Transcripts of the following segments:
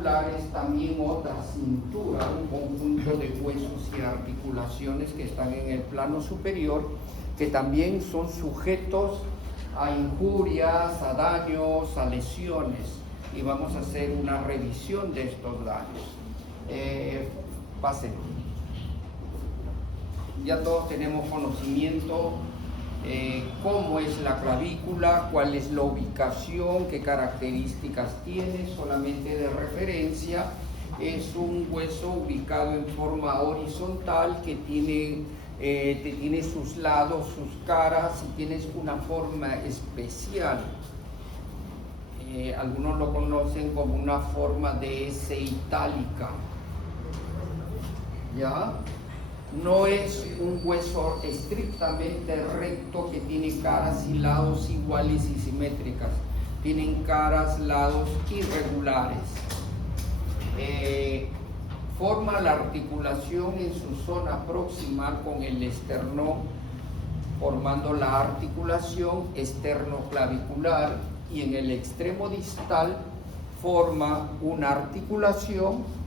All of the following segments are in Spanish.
claviculares, también otra cintura, un conjunto de huesos y articulaciones que están en el plano superior, que también son sujetos a injurias, a daños, a lesiones, y vamos a hacer una revisión de estos daños. Pasen. Ya todos tenemos conocimiento cómo es la clavícula, cuál es la ubicación, qué características tiene. Solamente de referencia, es un hueso ubicado en forma horizontal que tiene sus lados, sus caras, y tiene una forma especial. Algunos lo conocen como una forma de S itálica. ¿Ya? No es un hueso estrictamente recto que tiene caras y lados iguales y simétricas. Tienen caras, lados irregulares. Forma la articulación en su zona proximal con el esternón, formando la articulación esternoclavicular, y en el extremo distal forma una articulación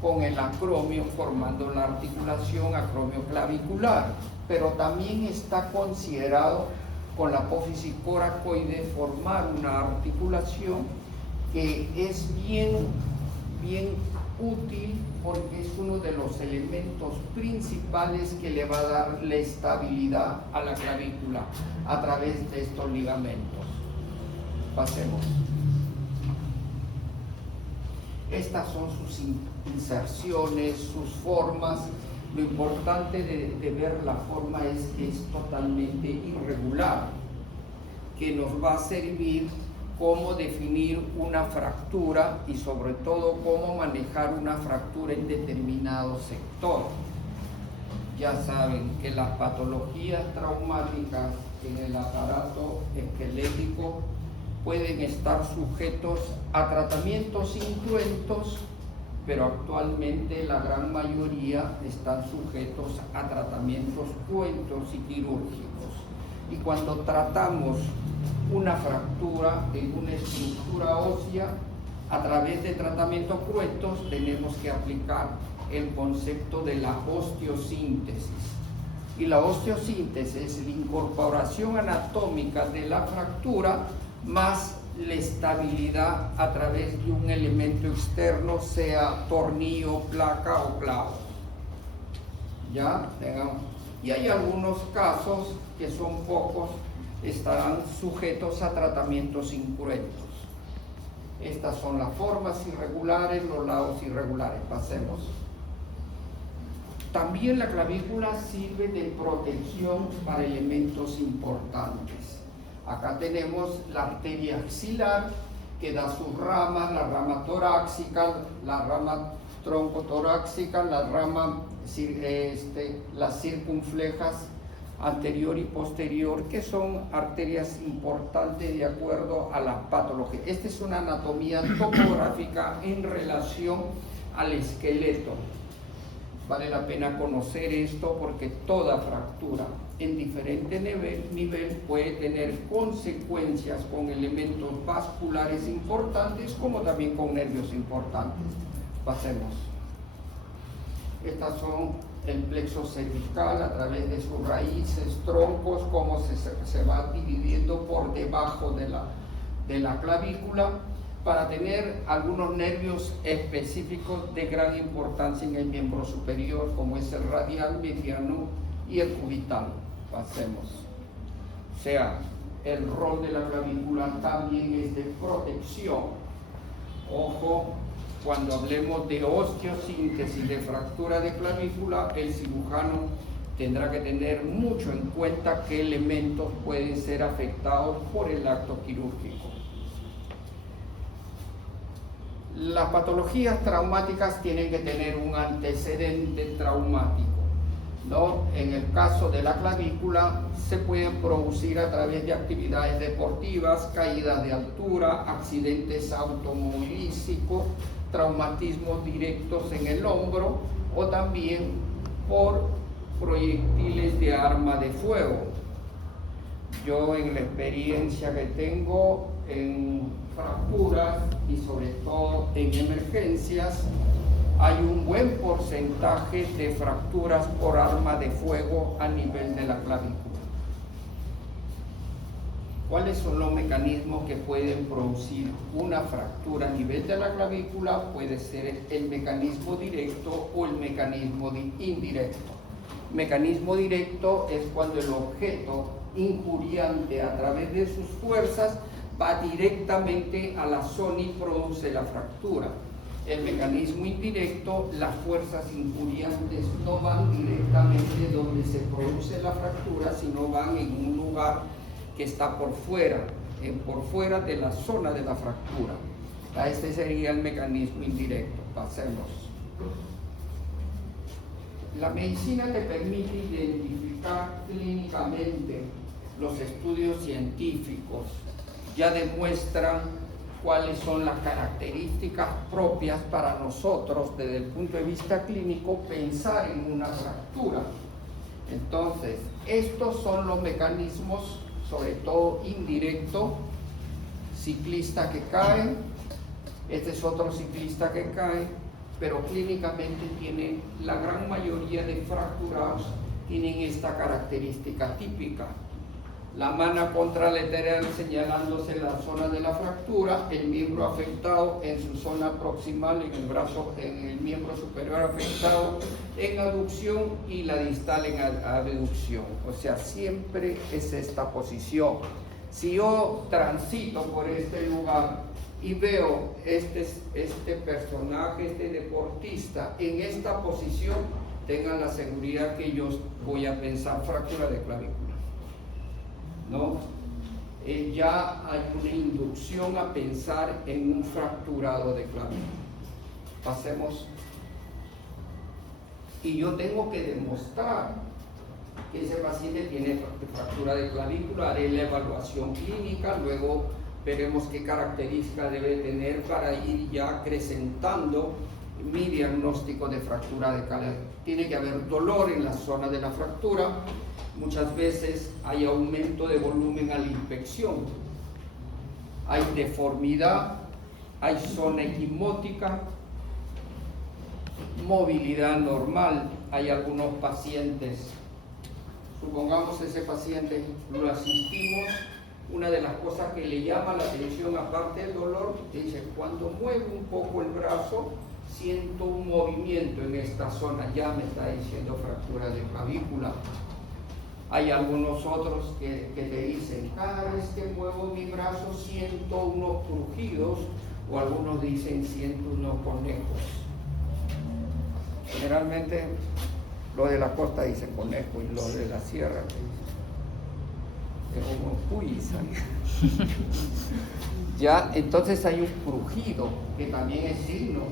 con el acromio, formando la articulación acromioclavicular, pero también está considerado con la apófisis coracoide formar una articulación que es bien útil, porque es uno de los elementos principales que le va a dar la estabilidad a la clavícula a través de estos ligamentos. Pasemos. Estas son sus inserciones, sus formas. Lo importante de ver la forma es que es totalmente irregular, que nos va a servir cómo definir una fractura y sobre todo cómo manejar una fractura en determinado sector. Ya saben que las patologías traumáticas en el aparato esquelético pueden estar sujetos a tratamientos incruentos, pero actualmente la gran mayoría están sujetos a tratamientos cruentos y quirúrgicos. Y cuando tratamos una fractura en una estructura ósea, a través de tratamientos cruentos tenemos que aplicar el concepto de la osteosíntesis. Y la osteosíntesis es la incorporación anatómica de la fractura más la estabilidad a través de un elemento externo, sea tornillo, placa o clavo. ¿Ya? Y hay algunos casos, que son pocos, estarán sujetos a tratamientos incruentos. Estas son las formas irregulares, los lados irregulares. Pasemos. También la clavícula sirve de protección para elementos importantes. Acá tenemos la arteria axilar, que da sus ramas, la rama torácica, la rama troncotorácica, las circunflejas anterior y posterior, que son arterias importantes de acuerdo a la patología. Esta es una anatomía topográfica en relación al esqueleto. Vale la pena conocer esto, porque toda fractura en diferente nivel puede tener consecuencias con elementos vasculares importantes, como también con nervios importantes. Pasemos. Estas son el plexo cervical a través de sus raíces, troncos, cómo se va dividiendo por debajo de la clavícula, para tener algunos nervios específicos de gran importancia en el miembro superior, como es el radial, mediano y el cubital. Pasemos. O sea, el rol de la clavícula también es de protección. Ojo, cuando hablemos de osteosíntesis, de fractura de clavícula, el cirujano tendrá que tener mucho en cuenta qué elementos pueden ser afectados por el acto quirúrgico. Las patologías traumáticas tienen que tener un antecedente traumático, ¿no? En el caso de la clavícula, se pueden producir a través de actividades deportivas, caídas de altura, accidentes automovilísticos, traumatismos directos en el hombro, o también por proyectiles de arma de fuego. Yo, en la experiencia que tengo, en fracturas y sobre todo en emergencias hay un buen porcentaje de fracturas por arma de fuego a nivel de la clavícula. ¿Cuáles son los mecanismos que pueden producir una fractura a nivel de la clavícula? Puede ser el mecanismo directo o el mecanismo indirecto. Mecanismo directo es cuando el objeto injuriante a través de sus fuerzas va directamente a la zona y produce la fractura. El mecanismo indirecto, las fuerzas injuriantes no van directamente donde se produce la fractura, sino van en un lugar que está por fuera de la zona de la fractura. Este sería el mecanismo indirecto. Pasemos. La medicina te permite identificar clínicamente, los estudios científicos ya demuestran cuáles son las características propias para nosotros desde el punto de vista clínico pensar en una fractura. Entonces, estos son los mecanismos, sobre todo indirecto. Ciclista que cae, este es otro ciclista que cae, pero clínicamente tienen, la gran mayoría de fracturados tienen esta característica típica. La mano contralateral señalándose la zona de la fractura, el miembro afectado en su zona proximal, en el brazo, en el miembro superior afectado en aducción y la distal en abducción. O sea, siempre es esta posición. Si yo transito por este lugar y veo este personaje, este deportista en esta posición, tengan la seguridad que yo voy a pensar fractura de clavícula. ¿No? Ya hay una inducción a pensar en un fracturado de clavícula. Pasemos. Y yo tengo que demostrar que ese paciente tiene fractura de clavícula, haré la evaluación clínica, luego veremos qué características debe tener para ir ya acrecentando mi diagnóstico de fractura de clavícula. Tiene que haber dolor en la zona de la fractura. Muchas veces hay aumento de volumen a la inspección, hay deformidad, hay zona equimótica, movilidad normal. Hay algunos pacientes, supongamos ese paciente lo asistimos, una de las cosas que le llama la atención aparte del dolor, dice, cuando muevo un poco el brazo, siento un movimiento en esta zona, ya me está diciendo fractura de clavícula. Hay algunos otros que te dicen, cada vez que muevo mi brazo siento unos crujidos, o algunos dicen siento unos conejos. Generalmente los de la costa dicen conejo y los de la sierra dicen como uy, ya, entonces hay un crujido que también es signo,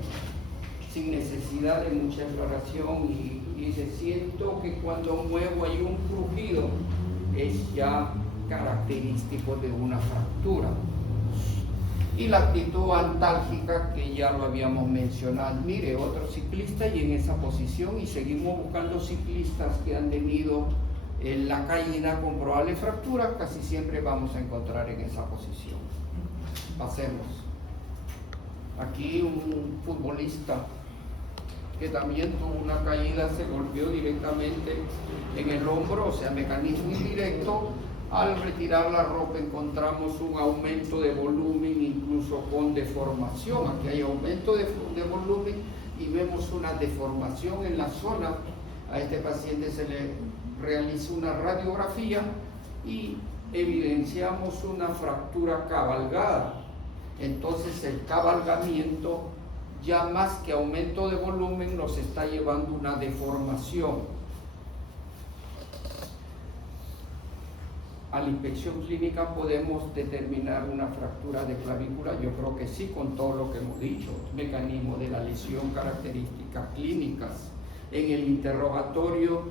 sin necesidad de mucha exploración, y dice, siento que cuando muevo hay un crujido, es ya característico de una fractura. Y la actitud antálgica, que ya lo habíamos mencionado, mire, otro ciclista y en esa posición, y seguimos buscando ciclistas que han tenido la caída con probable fractura, casi siempre vamos a encontrar en esa posición. Pasemos. Aquí un futbolista que también tuvo una caída, se golpeó directamente en el hombro, o sea, mecanismo indirecto. Al retirar la ropa encontramos un aumento de volumen, incluso con deformación. Aquí hay aumento de volumen y vemos una deformación en la zona. A este paciente se le realiza una radiografía y evidenciamos una fractura cabalgada. Entonces el cabalgamiento, ya más que aumento de volumen, nos está llevando una deformación. A la inspección clínica podemos determinar una fractura de clavícula, yo creo que sí, con todo lo que hemos dicho, mecanismo de la lesión, características clínicas. En el interrogatorio,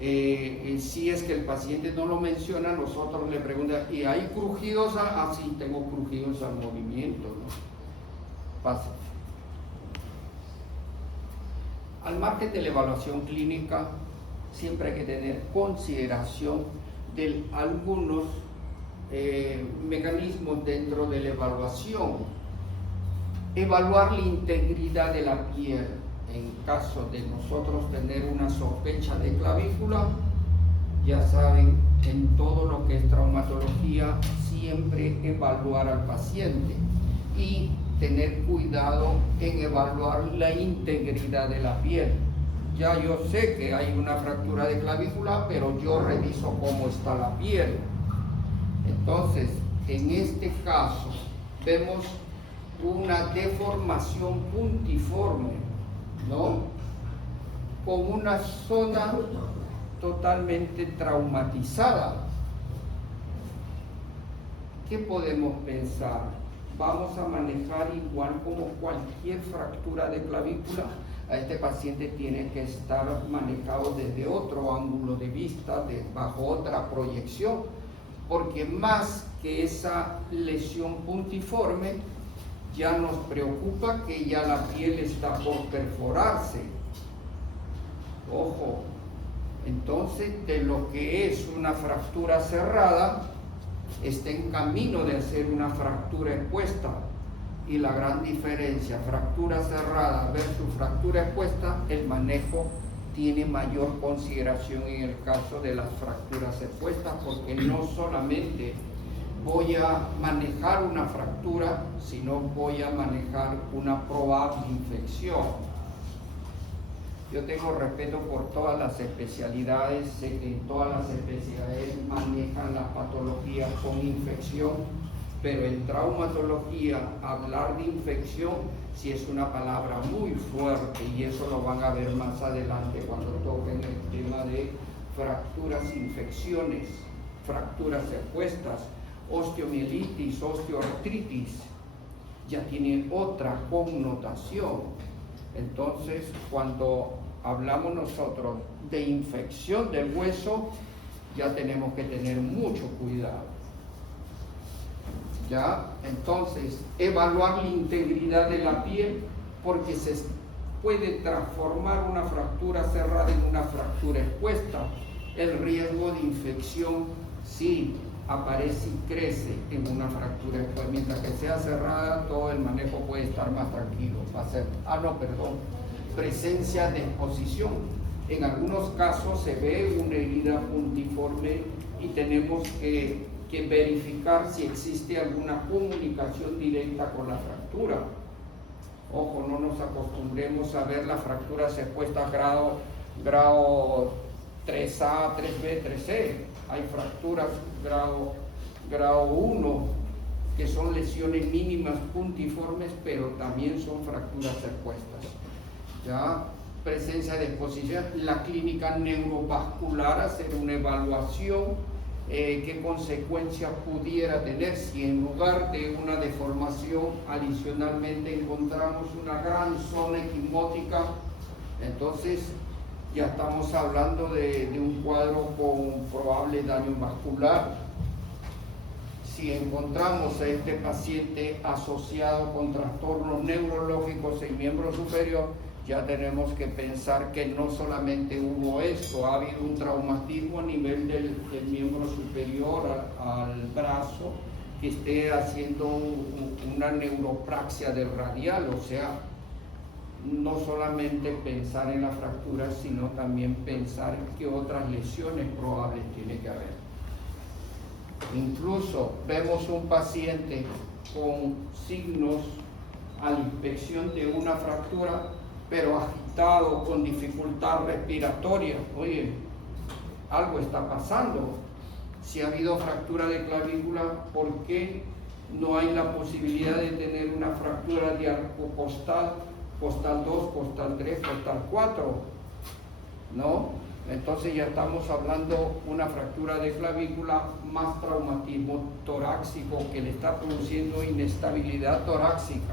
si es que el paciente no lo menciona, nosotros le preguntamos, ¿y hay crujidos? Ah, sí, tengo crujidos al movimiento, ¿no? Pasa. Al margen de la evaluación clínica, siempre hay que tener consideración de algunos mecanismos dentro de la evaluación. Evaluar la integridad de la piel. En caso de nosotros tener una sospecha de clavícula, ya saben, en todo lo que es traumatología, siempre evaluar al paciente y tener cuidado en evaluar la integridad de la piel. Ya yo sé que hay una fractura de clavícula, pero yo reviso cómo está la piel. Entonces, en este caso, vemos una deformación puntiforme, ¿no? Con una zona totalmente traumatizada. ¿Qué podemos pensar? Vamos a manejar igual como cualquier fractura de clavícula. A este paciente tiene que estar manejado desde otro ángulo de vista, bajo otra proyección, porque más que esa lesión puntiforme, ya nos preocupa que ya la piel está por perforarse. Ojo, entonces de lo que es una fractura cerrada, está en camino de hacer una fractura expuesta. Y la gran diferencia, fractura cerrada versus fractura expuesta, el manejo tiene mayor consideración en el caso de las fracturas expuestas, porque no solamente voy a manejar una fractura, sino voy a manejar una probable infección. Yo tengo respeto por todas las especialidades, sé que en todas las especialidades manejan las patologías con infección, pero en traumatología hablar de infección sí es una palabra muy fuerte, y eso lo van a ver más adelante cuando toquen el tema de fracturas, infecciones, fracturas expuestas, osteomielitis, osteoartritis, ya tienen otra connotación. Entonces, cuando hablamos nosotros de infección del hueso, ya tenemos que tener mucho cuidado. ¿Ya? Entonces, evaluar la integridad de la piel, porque se puede transformar una fractura cerrada en una fractura expuesta. El riesgo de infección sí aparece y crece en una fractura expuesta. Mientras que sea cerrada, todo el manejo puede estar más tranquilo. Va a ser, presencia de exposición. En algunos casos se ve una herida puntiforme y tenemos que verificar si existe alguna comunicación directa con la fractura. Ojo, no nos acostumbremos a ver las fracturas expuestas grado 3A, 3B, 3C. Hay fracturas grado 1, que son lesiones mínimas puntiformes, pero también son fracturas expuestas. ¿Ya? Presencia de exposición, la clínica neurovascular, hacer una evaluación, qué consecuencias pudiera tener si en lugar de una deformación adicionalmente encontramos una gran zona equimótica. Entonces ya estamos hablando de un cuadro con probable daño vascular. Si encontramos a este paciente asociado con trastornos neurológicos en miembro superior, ya tenemos que pensar que no solamente hubo esto, ha habido un traumatismo a nivel del miembro superior al brazo, que esté haciendo una neuropraxia del radial. O sea, no solamente pensar en la fractura, sino también pensar en qué otras lesiones probables tiene que haber. Incluso vemos un paciente con signos a la inspección de una fractura, pero agitado, con dificultad respiratoria. Oye, algo está pasando. Si ha habido fractura de clavícula, ¿por qué no hay la posibilidad de tener una fractura de arco costal, costal 2, costal 3, costal 4? ¿No? Entonces ya estamos hablando una fractura de clavícula más traumatismo torácico que le está produciendo inestabilidad torácica,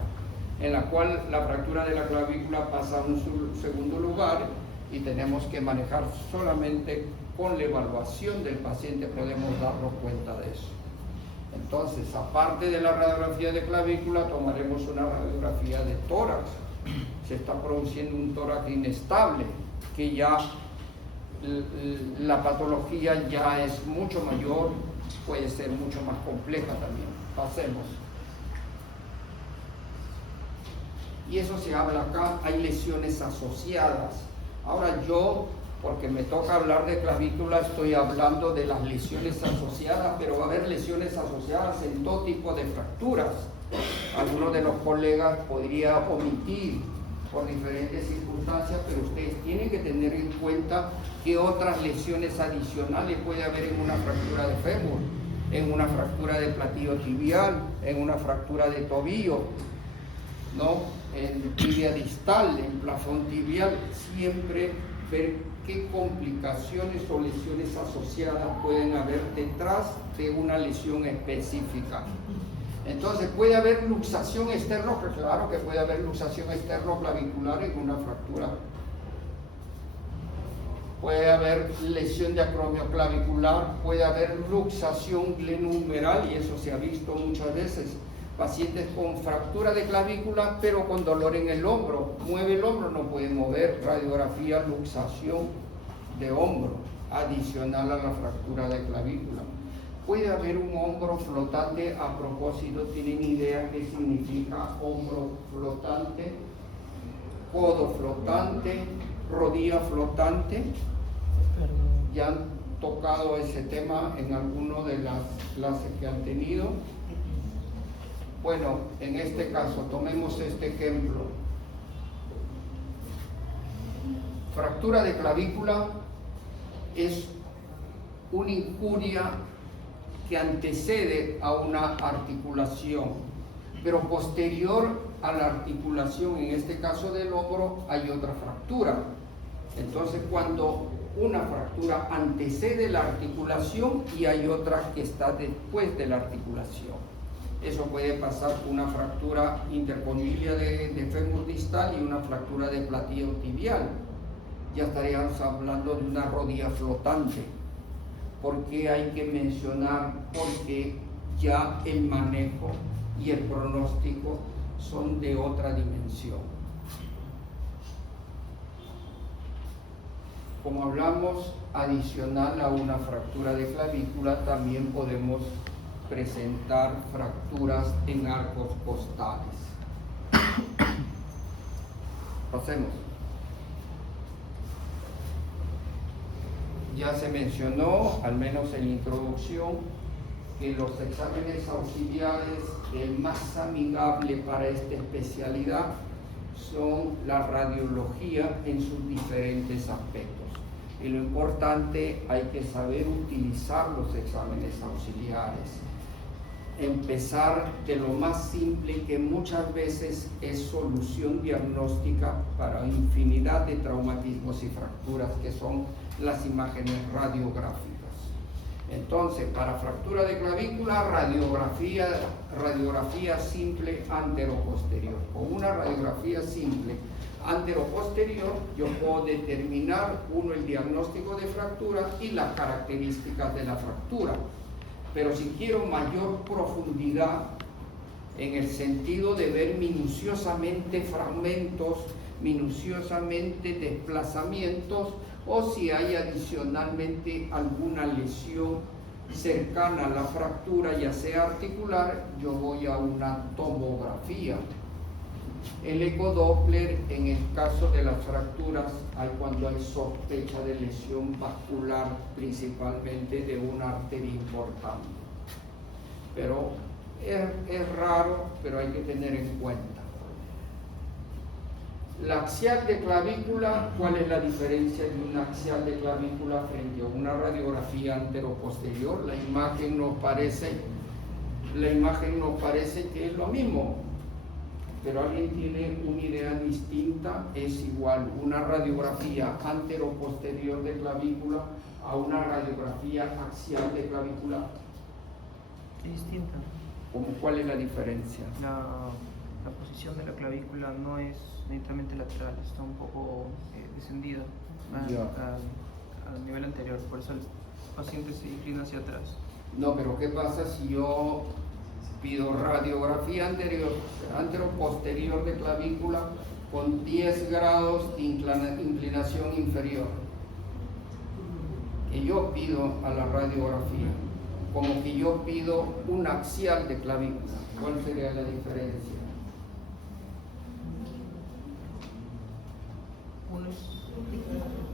en la cual la fractura de la clavícula pasa a un segundo lugar, y tenemos que manejar solamente con la evaluación del paciente, podemos darnos cuenta de eso. Entonces, aparte de la radiografía de clavícula, tomaremos una radiografía de tórax. Se está produciendo un tórax inestable, que ya la patología ya es mucho mayor, puede ser mucho más compleja también. Pasemos. Y eso se habla acá, hay lesiones asociadas. Ahora yo, porque me toca hablar de clavícula, estoy hablando de las lesiones asociadas, pero va a haber lesiones asociadas en todo tipo de fracturas. Algunos de los colegas podría omitir por diferentes circunstancias, pero ustedes tienen que tener en cuenta que otras lesiones adicionales puede haber en una fractura de fémur, en una fractura de platillo tibial, en una fractura de tobillo, ¿no? En tibia distal, en plafón tibial. Siempre ver qué complicaciones o lesiones asociadas pueden haber detrás de una lesión específica. Entonces, ¿puede haber luxación externo? Pues claro que puede haber luxación externo-clavicular en una fractura. Puede haber lesión de acromio clavicular, puede haber luxación glenohumeral, y eso se ha visto muchas veces. Pacientes con fractura de clavícula, pero con dolor en el hombro. Mueve el hombro, no puede mover. Radiografía, luxación de hombro, adicional a la fractura de clavícula. Puede haber un hombro flotante. A propósito, ¿tienen idea qué significa hombro flotante? Codo flotante, rodilla flotante. Ya han tocado ese tema en alguna de las clases que han tenido. Bueno, en este caso, tomemos este ejemplo. Fractura de clavícula es una injuria que antecede a una articulación, pero posterior a la articulación, en este caso del hombro, hay otra fractura. Entonces, cuando una fractura antecede la articulación y hay otra que está después de la articulación. Eso puede pasar con una fractura intercondilia de fémur distal y una fractura de platillo tibial. Ya estaríamos hablando de una rodilla flotante. ¿Por qué hay que mencionar? Porque ya el manejo y el pronóstico son de otra dimensión. Como hablamos, adicional a una fractura de clavícula, también podemos presentar fracturas en arcos costales. Pasemos. Ya se mencionó, al menos en la introducción, que los exámenes auxiliares, el más amigable para esta especialidad son la radiología en sus diferentes aspectos. Y lo importante, hay que saber utilizar los exámenes auxiliares. Empezar de lo más simple, que muchas veces es solución diagnóstica para infinidad de traumatismos y fracturas, que son las imágenes radiográficas. Entonces, para fractura de clavícula, radiografía simple antero-posterior. Con una radiografía simple antero-posterior, yo puedo determinar, uno, el diagnóstico de fractura y las características de la fractura. Pero si quiero mayor profundidad, en el sentido de ver minuciosamente fragmentos, minuciosamente desplazamientos, o si hay adicionalmente alguna lesión cercana a la fractura, ya sea articular, yo voy a una tomografía. El ecodoppler, en el caso de las fracturas, cuando hay sospecha de lesión vascular, principalmente de una arteria importante. Pero es raro, pero hay que tener en cuenta. La axial de clavícula, ¿cuál es la diferencia de una axial de clavícula frente a una radiografía antero-posterior? La imagen nos parece que es lo mismo, pero alguien tiene una idea distinta. Es igual una radiografía antero-posterior de clavícula a una radiografía axial de clavícula. Es distinta. ¿Cuál es la diferencia? La posición de la clavícula no es netamente lateral, está un poco descendida al nivel anterior, por eso el paciente se inclina hacia atrás. No, pero ¿qué pasa si yo pido radiografía antero-posterior de clavícula con 10 grados de inclinación inferior? Que yo pido a la radiografía. como que yo pido un axial de clavícula. ¿Cuál sería la diferencia?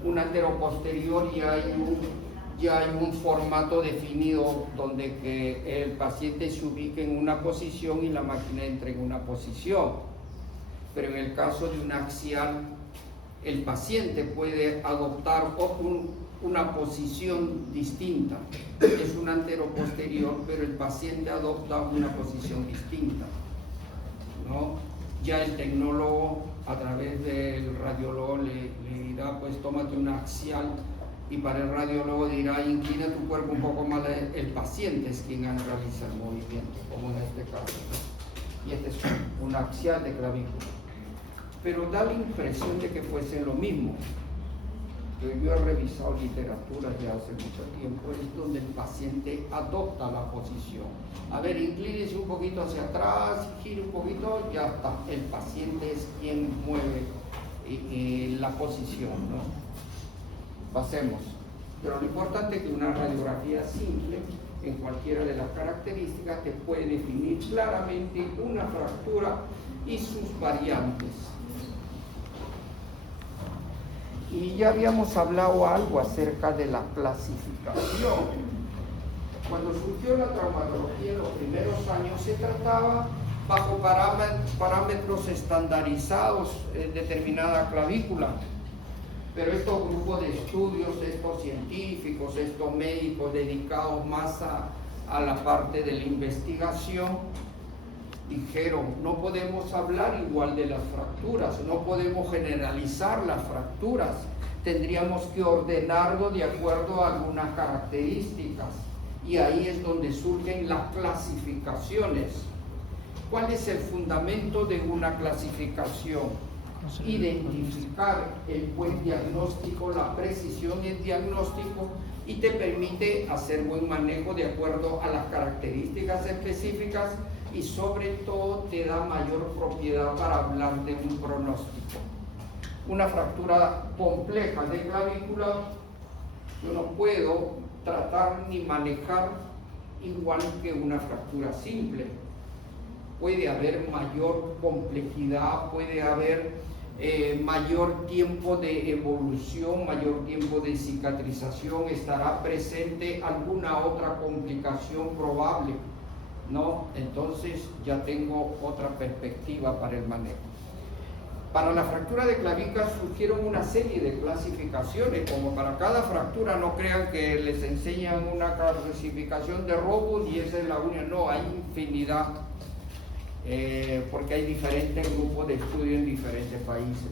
Un anteroposterior ya hay un formato definido donde que el paciente se ubique en una posición y la máquina entre en una posición. Pero en el caso de un axial, el paciente puede adoptar una posición distinta. Es un anteroposterior, pero el paciente adopta una posición distinta, ¿no? Ya el tecnólogo, a través del radiólogo, le dirá, pues tómate un axial, y para el radiólogo dirá, inclina tu cuerpo un poco más. El paciente es quien realiza el movimiento, como en este caso. Y este es un axial de clavícula. Pero da la impresión de que fuese lo mismo. Yo he revisado literatura ya hace mucho tiempo, es donde el paciente adopta la posición. A ver, inclínese un poquito hacia atrás, gire un poquito, ya está. El paciente es quien mueve la posición, ¿no? Pasemos. Pero lo importante es que una radiografía simple, en cualquiera de las características, te puede definir claramente una fractura y sus variantes. Y ya habíamos hablado algo acerca de la clasificación. Cuando surgió la traumatología en los primeros años, se trataba bajo parámetros estandarizados en determinada clavícula. Pero estos grupos de estudios, estos científicos, estos médicos dedicados más a la parte de la investigación, dijeron, no podemos hablar igual de las fracturas, no podemos generalizar las fracturas, tendríamos que ordenarlo de acuerdo a algunas características. Y ahí es donde surgen las clasificaciones. ¿Cuál es el fundamento de una clasificación? Identificar el buen diagnóstico, la precisión del diagnóstico, y te permite hacer buen manejo de acuerdo a las características específicas, y sobre todo te da mayor propiedad para hablar de un pronóstico. Una fractura compleja de clavícula yo no puedo tratar ni manejar igual que una fractura simple. Puede haber mayor complejidad, puede haber mayor tiempo de evolución, mayor tiempo de cicatrización, estará presente alguna otra complicación probable, ¿no? Entonces ya tengo otra perspectiva para el manejo. Para la fractura de clavícula surgieron una serie de clasificaciones, como para cada fractura. No crean que les enseñan una clasificación de Robust y esa es la única. No, hay infinidad, porque hay diferentes grupos de estudio en diferentes países.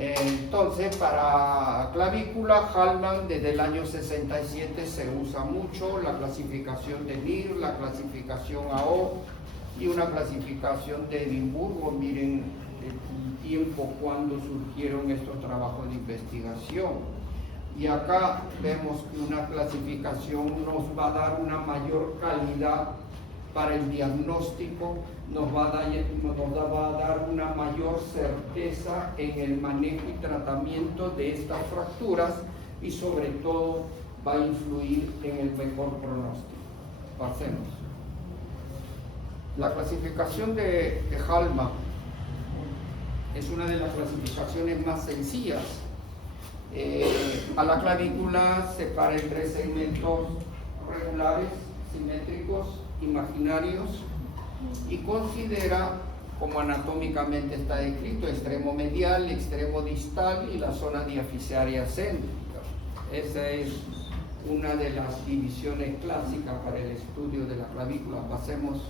Entonces, para clavícula, Hallman desde el año 67 se usa mucho la clasificación de NIR, la clasificación AO y una clasificación de Edimburgo. Miren el tiempo cuando surgieron estos trabajos de investigación. Y acá vemos que una clasificación nos va a dar una mayor calidad para el diagnóstico, nos va a dar una mayor certeza en el manejo y tratamiento de estas fracturas, y sobre todo va a influir en el mejor pronóstico. Pasemos. La clasificación de Hallman es una de las clasificaciones más sencillas. A la clavícula separa en 3 segmentos regulares, simétricos, imaginarios, y considera, como anatómicamente está descrito, extremo medial, extremo distal y la zona diafisaria céntrica. Esa es una de las divisiones clásicas para el estudio de la clavícula. Pasemos.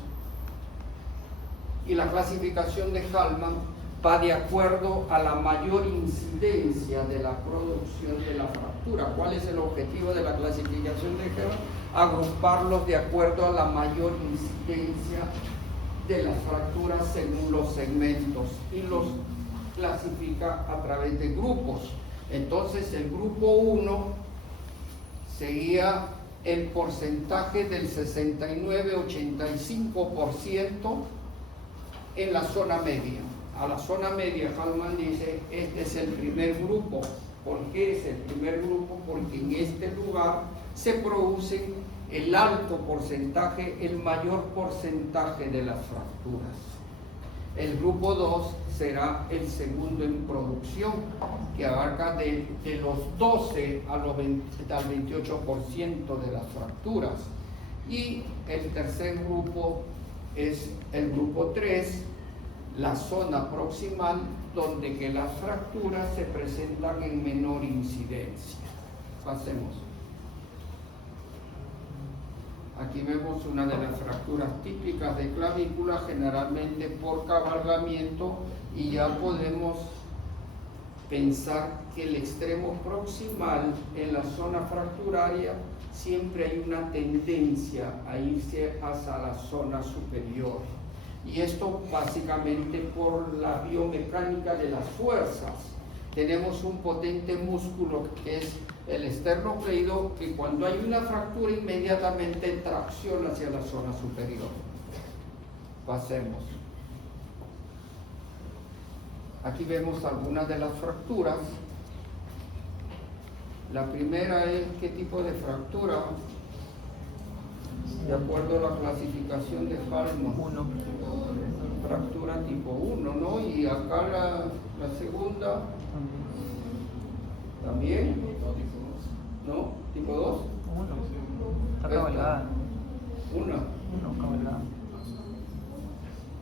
Y la clasificación de Hallman va de acuerdo a la mayor incidencia de la producción de la fractura. ¿Cuál es el objetivo de la clasificación de Hallman? Agruparlos de acuerdo a la mayor incidencia de las fracturas según los segmentos, y los clasifica a través de grupos. Entonces el grupo 1 seguía el porcentaje del 69-85% en la zona media. A la zona media, Hallman dice, este es el primer grupo. ¿Por qué es el primer grupo? Porque en este lugar se producen el alto porcentaje, el mayor porcentaje de las fracturas. El grupo 2 será el segundo en producción, que abarca de los 12 al 28% de las fracturas. Y el tercer grupo es el grupo 3, la zona proximal, donde que las fracturas se presentan en menor incidencia. Pasemos. Aquí vemos una de las fracturas típicas de clavícula, generalmente por cabalgamiento, y ya podemos pensar que el extremo proximal en la zona fracturaria siempre hay una tendencia a irse hacia la zona superior. Y esto básicamente por la biomecánica de las fuerzas. Tenemos un potente músculo que es el esternocleido, que cuando hay una fractura inmediatamente tracciona hacia la zona superior. Pasemos. Aquí vemos algunas de las fracturas. La primera es qué tipo de fractura, de acuerdo a la clasificación de Halman. Fractura tipo 1, ¿no? Y acá la segunda también, ¿no? Tipo 2. 1. Está cabalgada. Una, Cabalgada.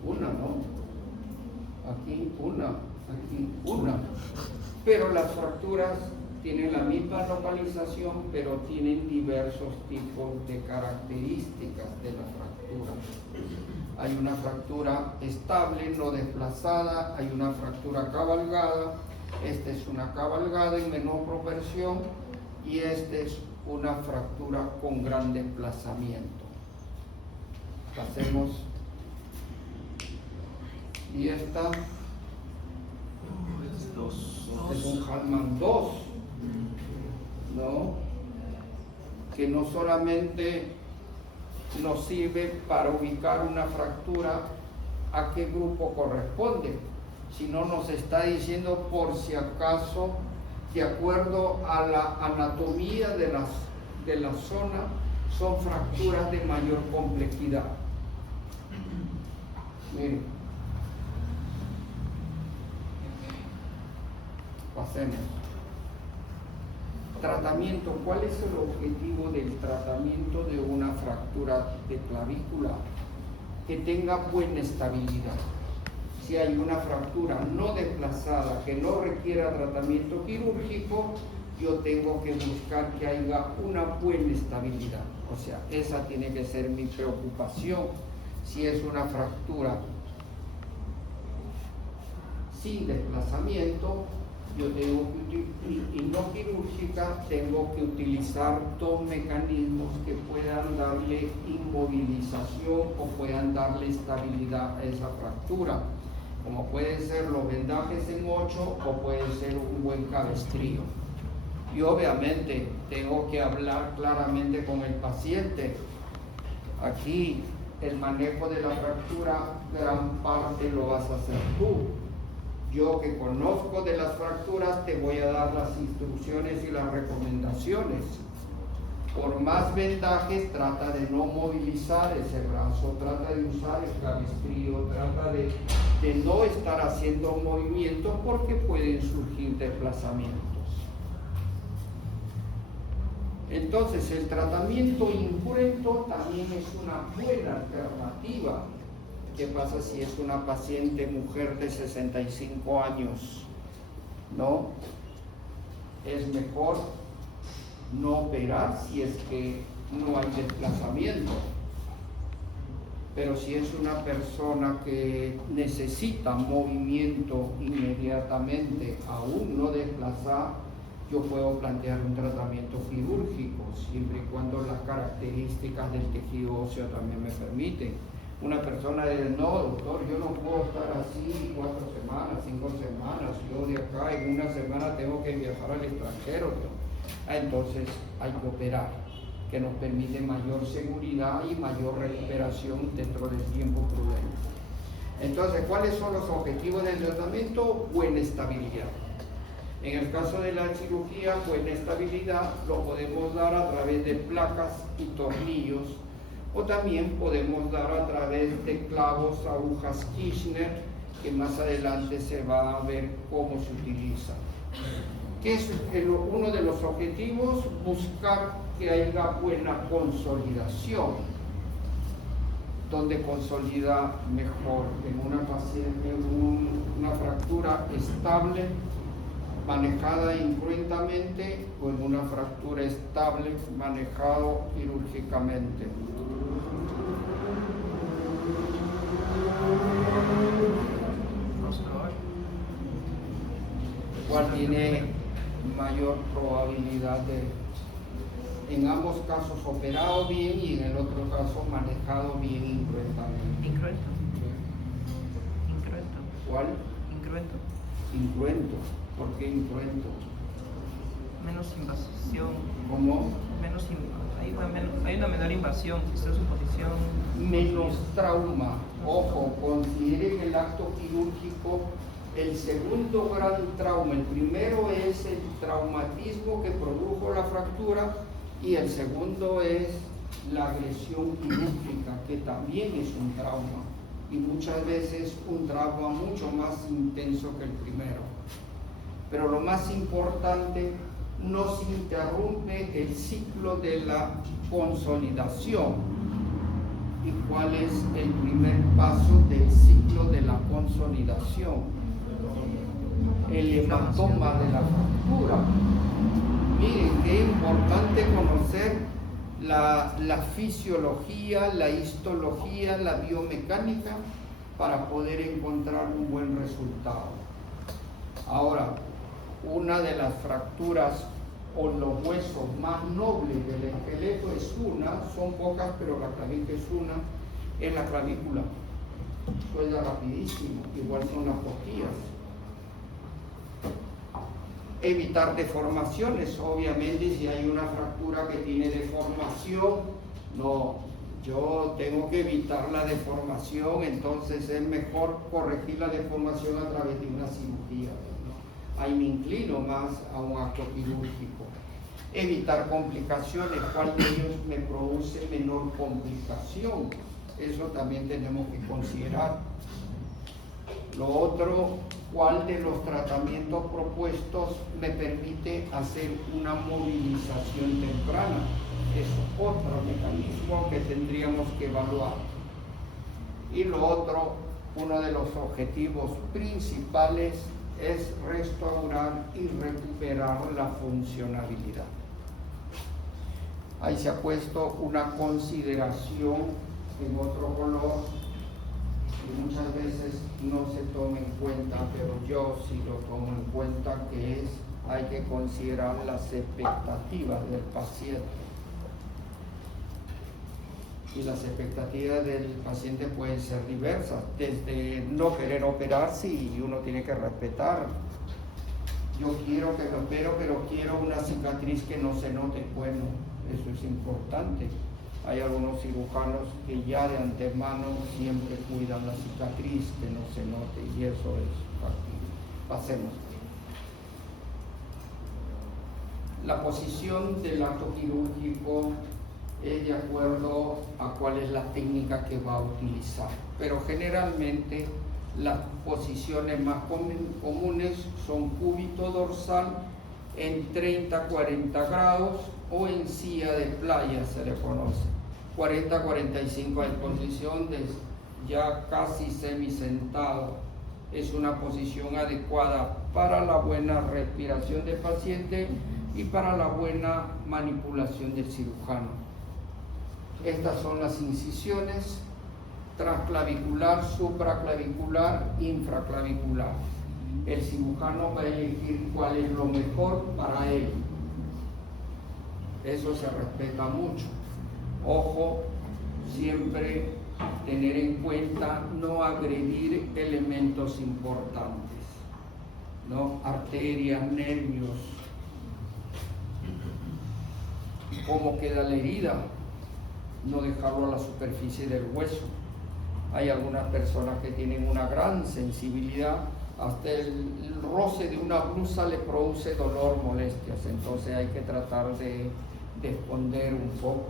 ¿no? Aquí una. Pero las fracturas tienen la misma localización, pero tienen diversos tipos de características de la fractura. Hay una fractura estable, no desplazada, hay una fractura cabalgada. Esta es una cabalgada en menor proporción y esta es una fractura con gran desplazamiento. Pasemos. Y esta es un Halman 2, ¿no? Que no solamente nos sirve para ubicar una fractura a qué grupo corresponde, sino nos está diciendo por si acaso, de acuerdo a la anatomía de la zona, son fracturas de mayor complejidad. Miren. Pasemos. Tratamiento. ¿Cuál es el objetivo del tratamiento de una fractura de clavícula? Que tenga buena estabilidad. Si hay una fractura no desplazada que no requiera tratamiento quirúrgico, yo tengo que buscar que haya una buena estabilidad. O sea, esa tiene que ser mi preocupación. Si es una fractura sin desplazamiento, yo tengo que, y no quirúrgica, tengo que utilizar dos mecanismos que puedan darle inmovilización o puedan darle estabilidad a esa fractura, como pueden ser los vendajes en 8 o puede ser un buen cabestrillo. Y obviamente tengo que hablar claramente con el paciente. Aquí el manejo de la fractura, gran parte lo vas a hacer tú. Yo que conozco de las fracturas te voy a dar las instrucciones y las recomendaciones. Por más vendajes, trata de no movilizar ese brazo, trata de usar el cabestrillo, trata de no estar haciendo movimientos porque pueden surgir desplazamientos. Entonces, el tratamiento incruento también es una buena alternativa. ¿Qué pasa si es una paciente mujer de 65 años? ¿No? Es mejor no operar si es que no hay desplazamiento. Pero si es una persona que necesita movimiento inmediatamente, aún no desplazada, yo puedo plantear un tratamiento quirúrgico, siempre y cuando las características del tejido óseo también me permiten. Una persona dice, no, doctor, yo no puedo estar así 4 semanas, 5 semanas, yo de acá en una semana tengo que viajar al extranjero. Entonces hay que operar, que nos permite mayor seguridad y mayor recuperación dentro del tiempo prudente. Entonces, ¿cuáles son los objetivos del tratamiento? Buena estabilidad. En el caso de la cirugía, buena estabilidad lo podemos dar a través de placas y tornillos, o también podemos dar a través de clavos, agujas Kirchner, que más adelante se va a ver cómo se utiliza. ¿Qué es uno de los objetivos? Buscar que haya buena consolidación. Donde consolida mejor en una paciente, una fractura estable, manejada incruentamente, o en una fractura estable, manejado quirúrgicamente. ¿Cuál tiene mayor probabilidad de, en ambos casos, operado bien y en el otro caso manejado bien incruentamente? Incruento. Incruento. ¿Cuál? Incruento. Incruento. ¿Por qué incruento? Menos invasión. ¿Cómo? Hay una menor invasión, quizás su posición. Menos trauma. Ojo, consideren el acto quirúrgico el segundo gran trauma. El primero es el traumatismo que produjo la fractura y el segundo es la agresión quirúrgica, que también es un trauma y muchas veces un trauma mucho más intenso que el primero. Pero lo más importante, no se interrumpe el ciclo de la consolidación. ¿Y cuál es el primer paso del ciclo de la consolidación? El hematoma de la fractura. Miren, qué importante conocer la fisiología, la histología, la biomecánica para poder encontrar un buen resultado. Ahora, una de las fracturas o los huesos más nobles del esqueleto es son pocas, pero la clavícula es la clavícula. Suena rapidísimo, igual son las costillas. Evitar deformaciones, obviamente si hay una fractura que tiene deformación, no, yo tengo que evitar la deformación, entonces es mejor corregir la deformación a través de una cirugía, ¿no? Ahí me inclino más a un acto quirúrgico. Evitar complicaciones, cuál de ellos me produce menor complicación, eso también tenemos que considerar. Lo otro, cuál de los tratamientos propuestos me permite hacer una movilización temprana. Es otro mecanismo que tendríamos que evaluar. Y lo otro, uno de los objetivos principales es restaurar y recuperar la funcionalidad. Ahí se ha puesto una consideración en otro color, y muchas veces no se toma en cuenta, pero yo sí lo tomo en cuenta, que hay que considerar las expectativas del paciente. Y las expectativas del paciente pueden ser diversas, desde no querer operarse, y uno tiene que respetar. Yo quiero que me opere, pero quiero una cicatriz que no se note. Bueno, eso es importante. Hay algunos cirujanos que ya de antemano siempre cuidan la cicatriz, que no se note, y eso es factible. Pasemos. La posición del acto quirúrgico es de acuerdo a cuál es la técnica que va a utilizar, pero generalmente las posiciones más comunes son cúbito dorsal en 30-40 grados o en silla de playa, se le conoce. 40-45 en posición de ya casi semisentado. Es una posición adecuada para la buena respiración del paciente y para la buena manipulación del cirujano. Estas son las incisiones: transclavicular, supraclavicular, infraclavicular. El cirujano va a elegir cuál es lo mejor para él. Eso se respeta mucho. Ojo, siempre tener en cuenta no agredir elementos importantes, ¿no? Arterias, nervios. ¿Cómo queda la herida? No dejarlo a la superficie del hueso. Hay algunas personas que tienen una gran sensibilidad Hasta el roce de una blusa le produce dolor, molestias, entonces hay que tratar de esconder un poco.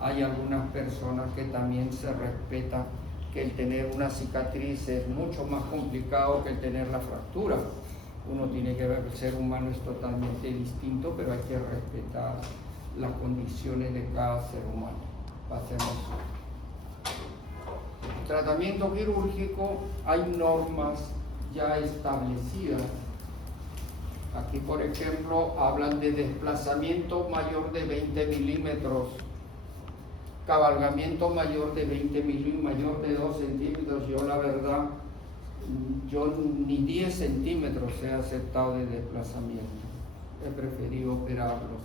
Hay algunas personas que también se respeta que el tener una cicatriz es mucho más complicado que el tener la fractura. Uno tiene que ver que el ser humano es totalmente distinto, pero hay que respetar las condiciones de cada ser humano. Pasemos. Tratamiento quirúrgico, hay normas ya establecidas. Aquí, por ejemplo, hablan de desplazamiento mayor de 20 milímetros, cabalgamiento mayor de 20 milímetros, mayor de 2 centímetros. Yo la verdad, yo ni 10 centímetros he aceptado de desplazamiento. He preferido operarlos.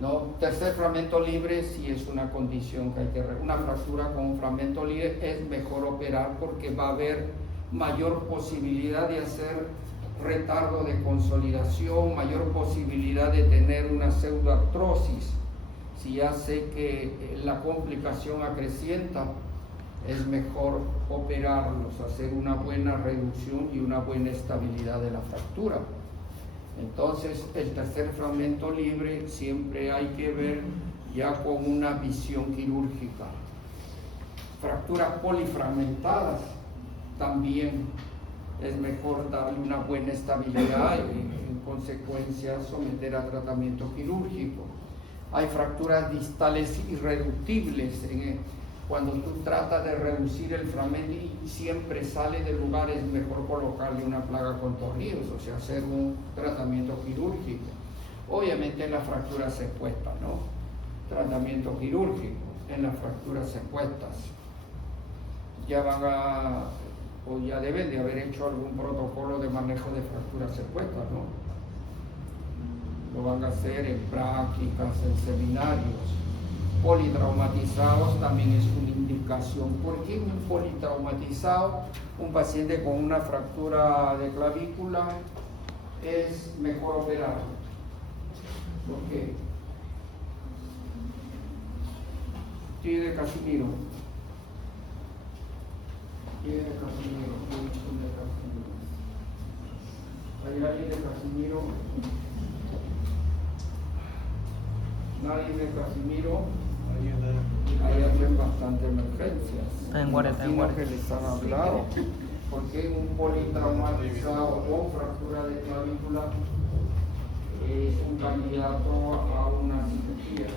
¿No? Tercer fragmento libre, si es una condición que hay que una fractura con un fragmento libre, es mejor operar porque va a haber mayor posibilidad de hacer retardo de consolidación, mayor posibilidad de tener una pseudoartrosis. Si ya sé que la complicación acrecienta, es mejor operarlos, hacer una buena reducción y una buena estabilidad de la fractura. Entonces, el tercer fragmento libre siempre hay que ver ya con una visión quirúrgica. Fracturas polifragmentadas también es mejor darle una buena estabilidad y en consecuencia someter a tratamiento quirúrgico. Hay fracturas distales irreductibles. Cuando tú tratas de reducir el fragmento y siempre sale del lugar, es mejor colocarle una placa con tornillos, o sea, hacer un tratamiento quirúrgico. Obviamente en las fracturas expuestas, ¿no? Tratamiento quirúrgico en las fracturas expuestas. Ya o ya deben de haber hecho algún protocolo de manejo de fracturas expuestas, ¿no? Lo van a hacer en prácticas, en seminarios. Politraumatizados también es una indicación. ¿Por qué un politraumatizado, un paciente con una fractura de clavícula, es mejor operar? ¿Por qué? Tiene Casimiro. ¿Hay alguien de Casimiro? Nadie de Casimiro. Ahí hacen bastante emergencias. Imagino que les han hablado. Porque un politraumatizado con fractura de clavícula es un candidato a una cirugía.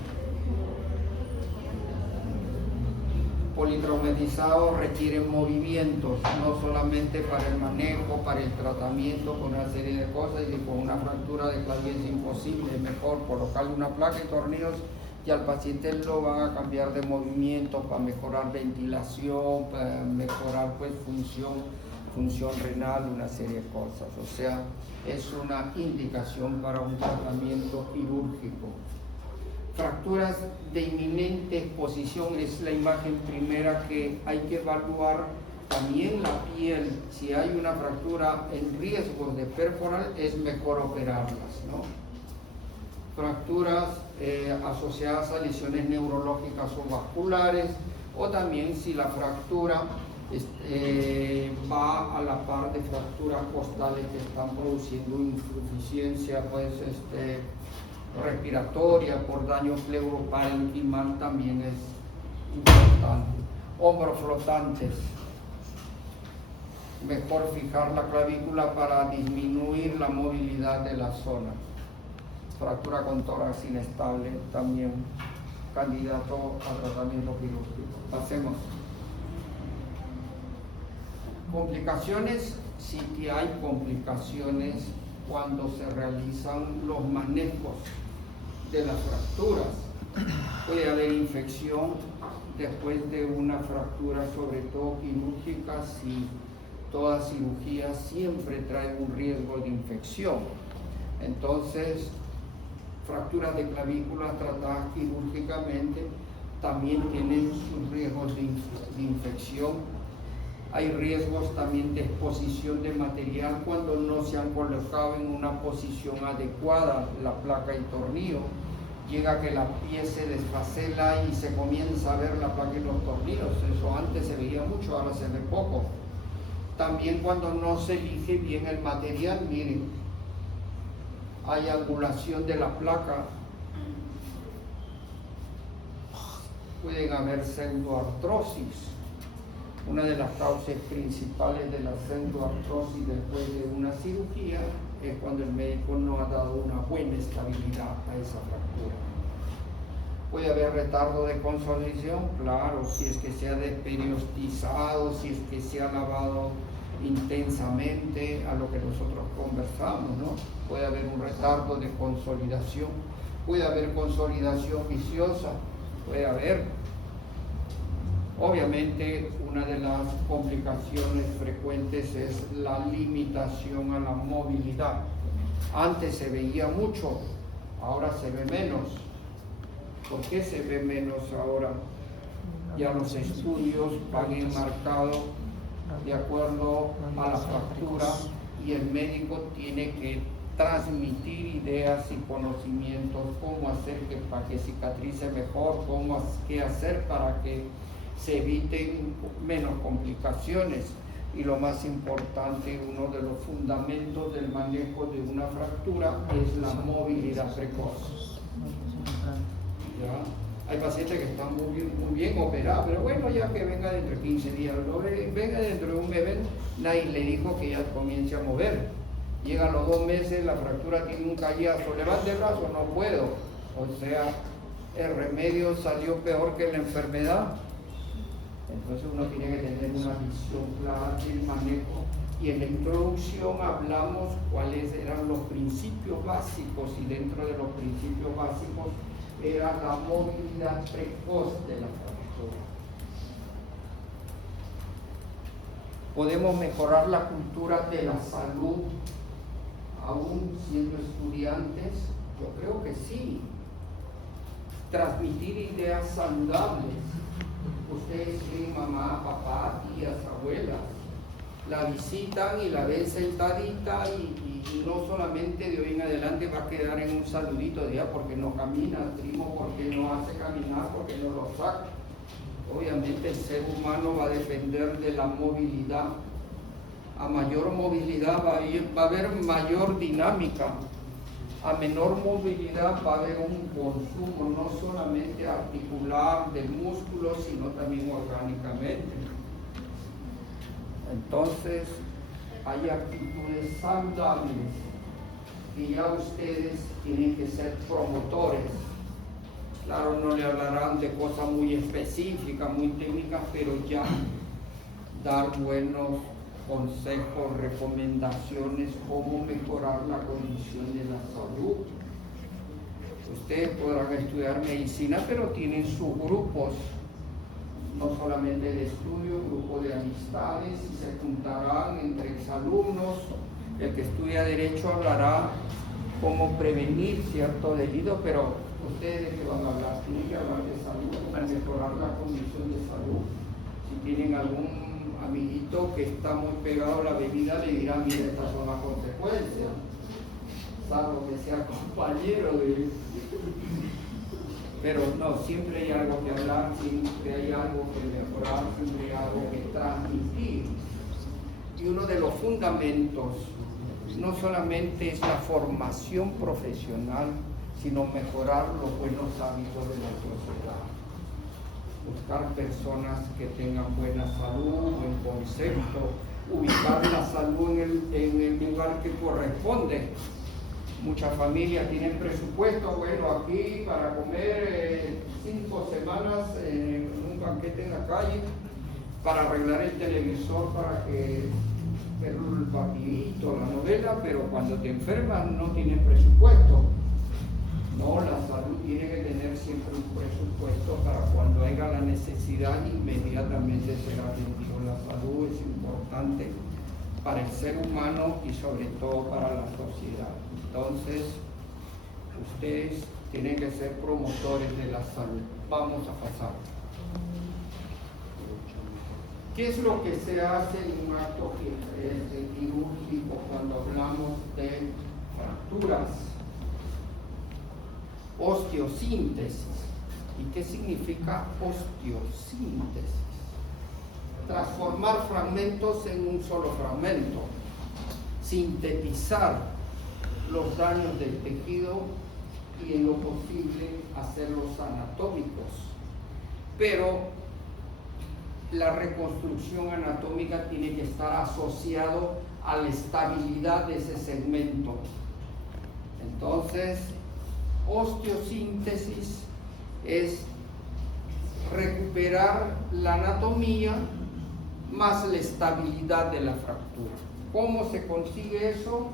Politraumatizados requieren movimientos, no solamente para el manejo, para el tratamiento, con una serie de cosas, y con una fractura de clavícula es imposible. Es mejor colocarle una placa y tornillos y al paciente lo van a cambiar de movimiento para mejorar ventilación, para mejorar pues función renal, una serie de cosas. O sea, es una indicación para un tratamiento quirúrgico. Fracturas de inminente exposición es la imagen primera que hay que evaluar. También la piel, si hay una fractura en riesgo de perforar, es mejor operarlas, ¿no? Fracturas asociadas a lesiones neurológicas o vasculares, o también si la fractura va a la par de fracturas costales que están produciendo insuficiencia pues, respiratoria por daño pleuroparenquimal, también es importante. Hombros flotantes, mejor fijar la clavícula para disminuir la movilidad de la zona. Fractura con tórax inestable, también candidato a tratamiento quirúrgico. Pasemos. Complicaciones, sí que hay complicaciones cuando se realizan los manejos de las fracturas. Puede haber infección después de una fractura, sobre todo quirúrgica, si toda cirugía siempre trae un riesgo de infección. Entonces, fracturas de clavícula tratadas quirúrgicamente también tienen sus riesgos de infección. Hay riesgos también de exposición de material cuando no se han colocado en una posición adecuada la placa y tornillo. Llega que la pieza se desfacela y se comienza a ver la placa y los tornillos. Eso antes se veía mucho, ahora se ve poco. También cuando no se elige bien el material, miren, hay angulación de la placa, pueden haber pseudoartrosis. Una de las causas principales de la pseudoartrosis después de una cirugía es cuando el médico no ha dado una buena estabilidad a esa fractura. Puede haber retardo de consolidación, claro, si es que se ha desperiostizado, si es que se ha lavado intensamente, a lo que nosotros conversamos, ¿no? Puede haber un retardo de consolidación, puede haber consolidación viciosa, puede haber. Obviamente, una de las complicaciones frecuentes es la limitación a la movilidad. Antes se veía mucho, ahora se ve menos. ¿Por qué se ve menos ahora? Ya los estudios van enmarcados de acuerdo a la fractura y el médico tiene que transmitir ideas y conocimientos, cómo hacer para que cicatrice mejor, qué hacer para que se eviten menos complicaciones. Y lo más importante, uno de los fundamentos del manejo de una fractura es la movilidad precoz. ¿Ya? Hay pacientes que están muy bien operados, pero bueno, ya que venga dentro de 15 días, venga dentro de un mes, nadie le dijo que ya comience a mover. Llega a los 2 meses, la fractura tiene un callazo, levante el brazo, no puedo. O sea, el remedio salió peor que la enfermedad. Entonces uno tiene que tener una visión clara del manejo. Y en la introducción hablamos cuáles eran los principios básicos, y dentro de los principios básicos era la movilidad precoz de la fractura. ¿Podemos mejorar la cultura de la salud aún siendo estudiantes? Yo creo que sí. Transmitir ideas saludables. Ustedes tienen mamá, papá, tías, abuelas, la visitan y la ven sentadita y no solamente de hoy en adelante va a quedar en un saludito de porque no camina, primo, porque no hace caminar, porque no lo saca. Obviamente el ser humano va a depender de la movilidad. A mayor movilidad va a haber mayor dinámica. A menor movilidad va a haber un consumo no solamente articular del músculo, sino también orgánicamente. Entonces, hay actitudes saludables que ya ustedes tienen que ser promotores. Claro, no le hablarán de cosas muy específicas, muy técnicas, pero ya dar buenos consejos, recomendaciones, cómo mejorar la condición de la salud. Ustedes podrán estudiar medicina, pero tienen sus grupos, no solamente de estudio, grupos de amistades, y se juntarán entre exalumnos. El que estudia Derecho hablará cómo prevenir ciertos delitos, pero ustedes de qué van a hablar, tienen que hablar de salud, para mejorar la condición de salud. Si tienen algún amiguito que está muy pegado a la bebida, le dirán, mira, estas son las consecuencias, salvo que sea compañero de... Pero no, siempre hay algo que hablar, siempre hay algo que mejorar, siempre hay algo que transmitir. Y uno de los fundamentos no solamente es la formación profesional, sino mejorar los buenos hábitos de la sociedad. Buscar personas que tengan buena salud, buen concepto, ubicar la salud en el lugar que corresponde. Muchas familias tienen presupuesto, bueno, aquí para comer 5 semanas en un banquete en la calle, para arreglar el televisor, para que ver el partidito, la novela, pero cuando te enfermas no tienes presupuesto. No, la salud tiene que tener siempre un presupuesto para cuando haya la necesidad inmediatamente será atendido. La salud es importante para el ser humano y sobre todo para la sociedad. Entonces, ustedes tienen que ser promotores de la salud. Vamos a pasar. ¿Qué es lo que se hace en un acto quirúrgico cuando hablamos de fracturas? Osteosíntesis. ¿Y qué significa osteosíntesis? transformar fragmentos en un solo fragmento, sintetizar los daños del tejido y en lo posible hacerlos anatómicos. Pero la reconstrucción anatómica tiene que estar asociado a la estabilidad de ese segmento. Entonces, osteosíntesis es recuperar la anatomía más la estabilidad de la fractura. ¿Cómo se consigue eso?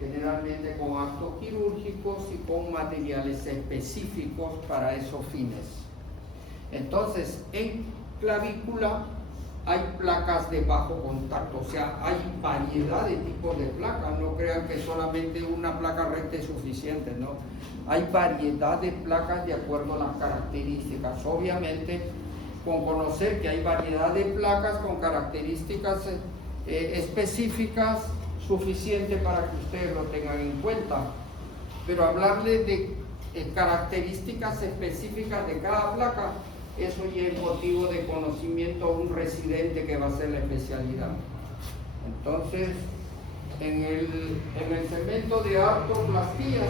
Generalmente con actos quirúrgicos y con materiales específicos para esos fines. Entonces, en clavícula hay placas de bajo contacto, o sea, hay variedad de tipos de placas. No crean que solamente una placa recta es suficiente, ¿no? Hay variedad de placas de acuerdo a las características. Obviamente, con conocer que hay variedad de placas con características específicas, suficiente para que ustedes lo tengan en cuenta. Pero hablarle de características específicas de cada placa, eso ya es motivo de conocimiento a un residente que va a hacer la especialidad. Entonces, en el segmento de artroplastías,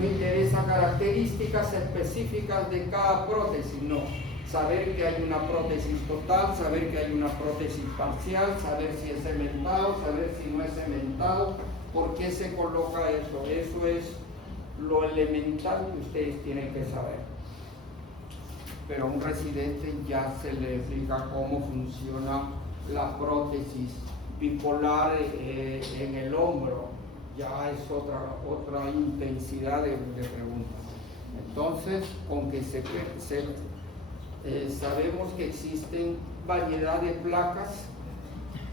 me interesa características específicas de cada prótesis, no. Saber que hay una prótesis total, saber que hay una prótesis parcial, saber si es cementado, saber si no es cementado, por qué se coloca eso. Eso es lo elemental que ustedes tienen que saber. Pero a un residente ya se le explica cómo funciona la prótesis bipolar en el hombro. Ya es otra intensidad de preguntas. Entonces, con que sabemos que existen variedad de placas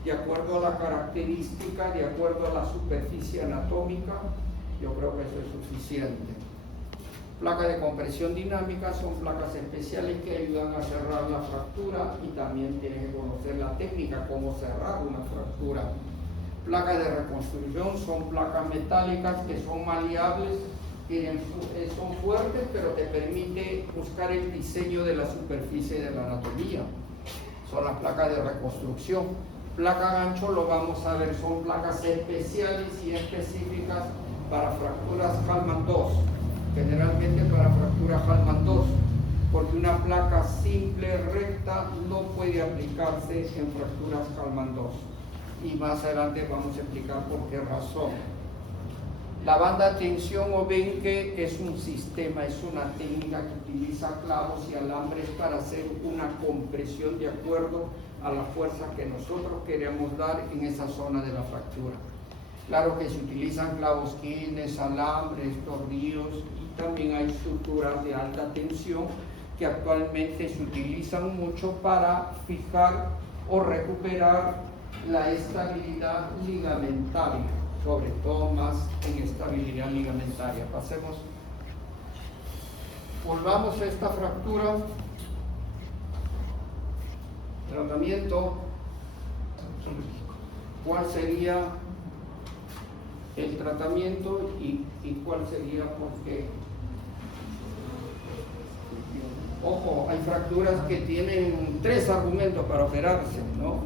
de acuerdo a la característica, de acuerdo a la superficie anatómica, yo creo que eso es suficiente. Placas de compresión dinámica son placas especiales que ayudan a cerrar la fractura y también tienen que conocer la técnica, cómo cerrar una fractura. Placas de reconstrucción son placas metálicas que son maleables, son fuertes, pero te permite buscar el diseño de la superficie de la anatomía. Son las placas de reconstrucción. Placa gancho lo vamos a ver, son placas especiales y específicas para fracturas Hallman II, generalmente para fracturas Hallman II, porque una placa simple, recta, no puede aplicarse en fracturas Hallman II. Y más adelante vamos a explicar por qué razón. La banda de tensión o benque es un sistema, es una técnica que utiliza clavos y alambres para hacer una compresión de acuerdo a la fuerza que nosotros queremos dar en esa zona de la fractura. Claro que se utilizan clavos quines, alambres, tornillos y también hay estructuras de alta tensión que actualmente se utilizan mucho para fijar o recuperar la estabilidad ligamentaria, sobre todo más en estabilidad ligamentaria. Volvamos a esta fractura. Tratamiento. ¿Cuál sería el tratamiento y cuál sería por qué? Ojo, hay fracturas que tienen 3 argumentos para operarse, ¿no?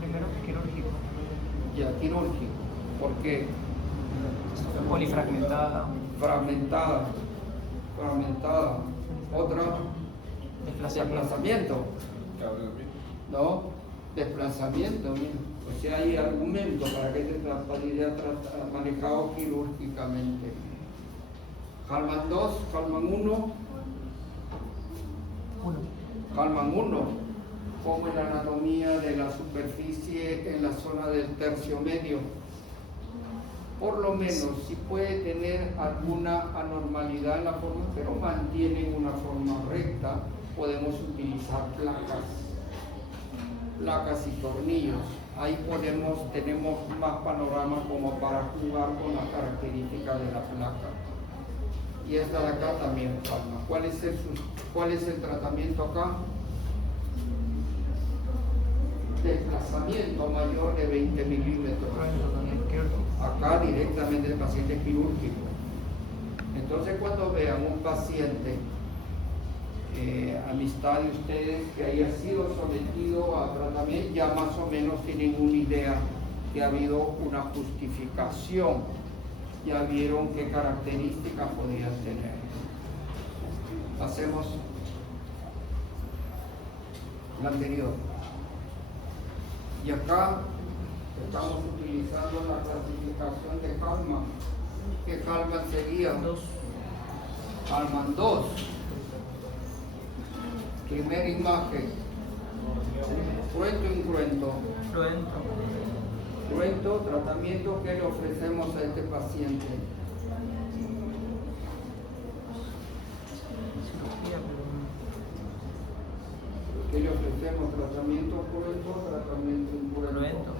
Primero quirúrgico. Ya, quirúrgico. ¿Por qué? Polifragmentada. Fragmentada. Otra, desplazamiento. ¿No? Desplazamiento, mira. O sea, hay argumentos para que este sea manejado quirúrgicamente. Hallman 2, Hallman 1. Hallman 1, como es la anatomía de la superficie en la zona del tercio medio. Por lo menos, si puede tener alguna anormalidad en la forma, pero mantiene una forma recta, podemos utilizar placas y tornillos. Ahí tenemos más panorama como para jugar con las características de la placa. Y esta de acá también, Hallman. ¿Cuál es el tratamiento acá? Desplazamiento mayor de 20 milímetros. Acá directamente el paciente quirúrgico. Entonces, cuando vean un paciente amistad de ustedes que haya sido sometido a tratamiento, ya más o menos tienen una idea que ha habido una justificación, ya vieron qué características podrían tener. Hacemos la anterior. Y acá estamos utilizando la clasificación de Hallman. ¿Qué Hallman sería? Hallman 2. Primera imagen. Cruento, incruento. Cruento, tratamiento que le ofrecemos a este paciente. ¿Qué le ofrecemos? Tratamiento cruento, tratamiento incruento.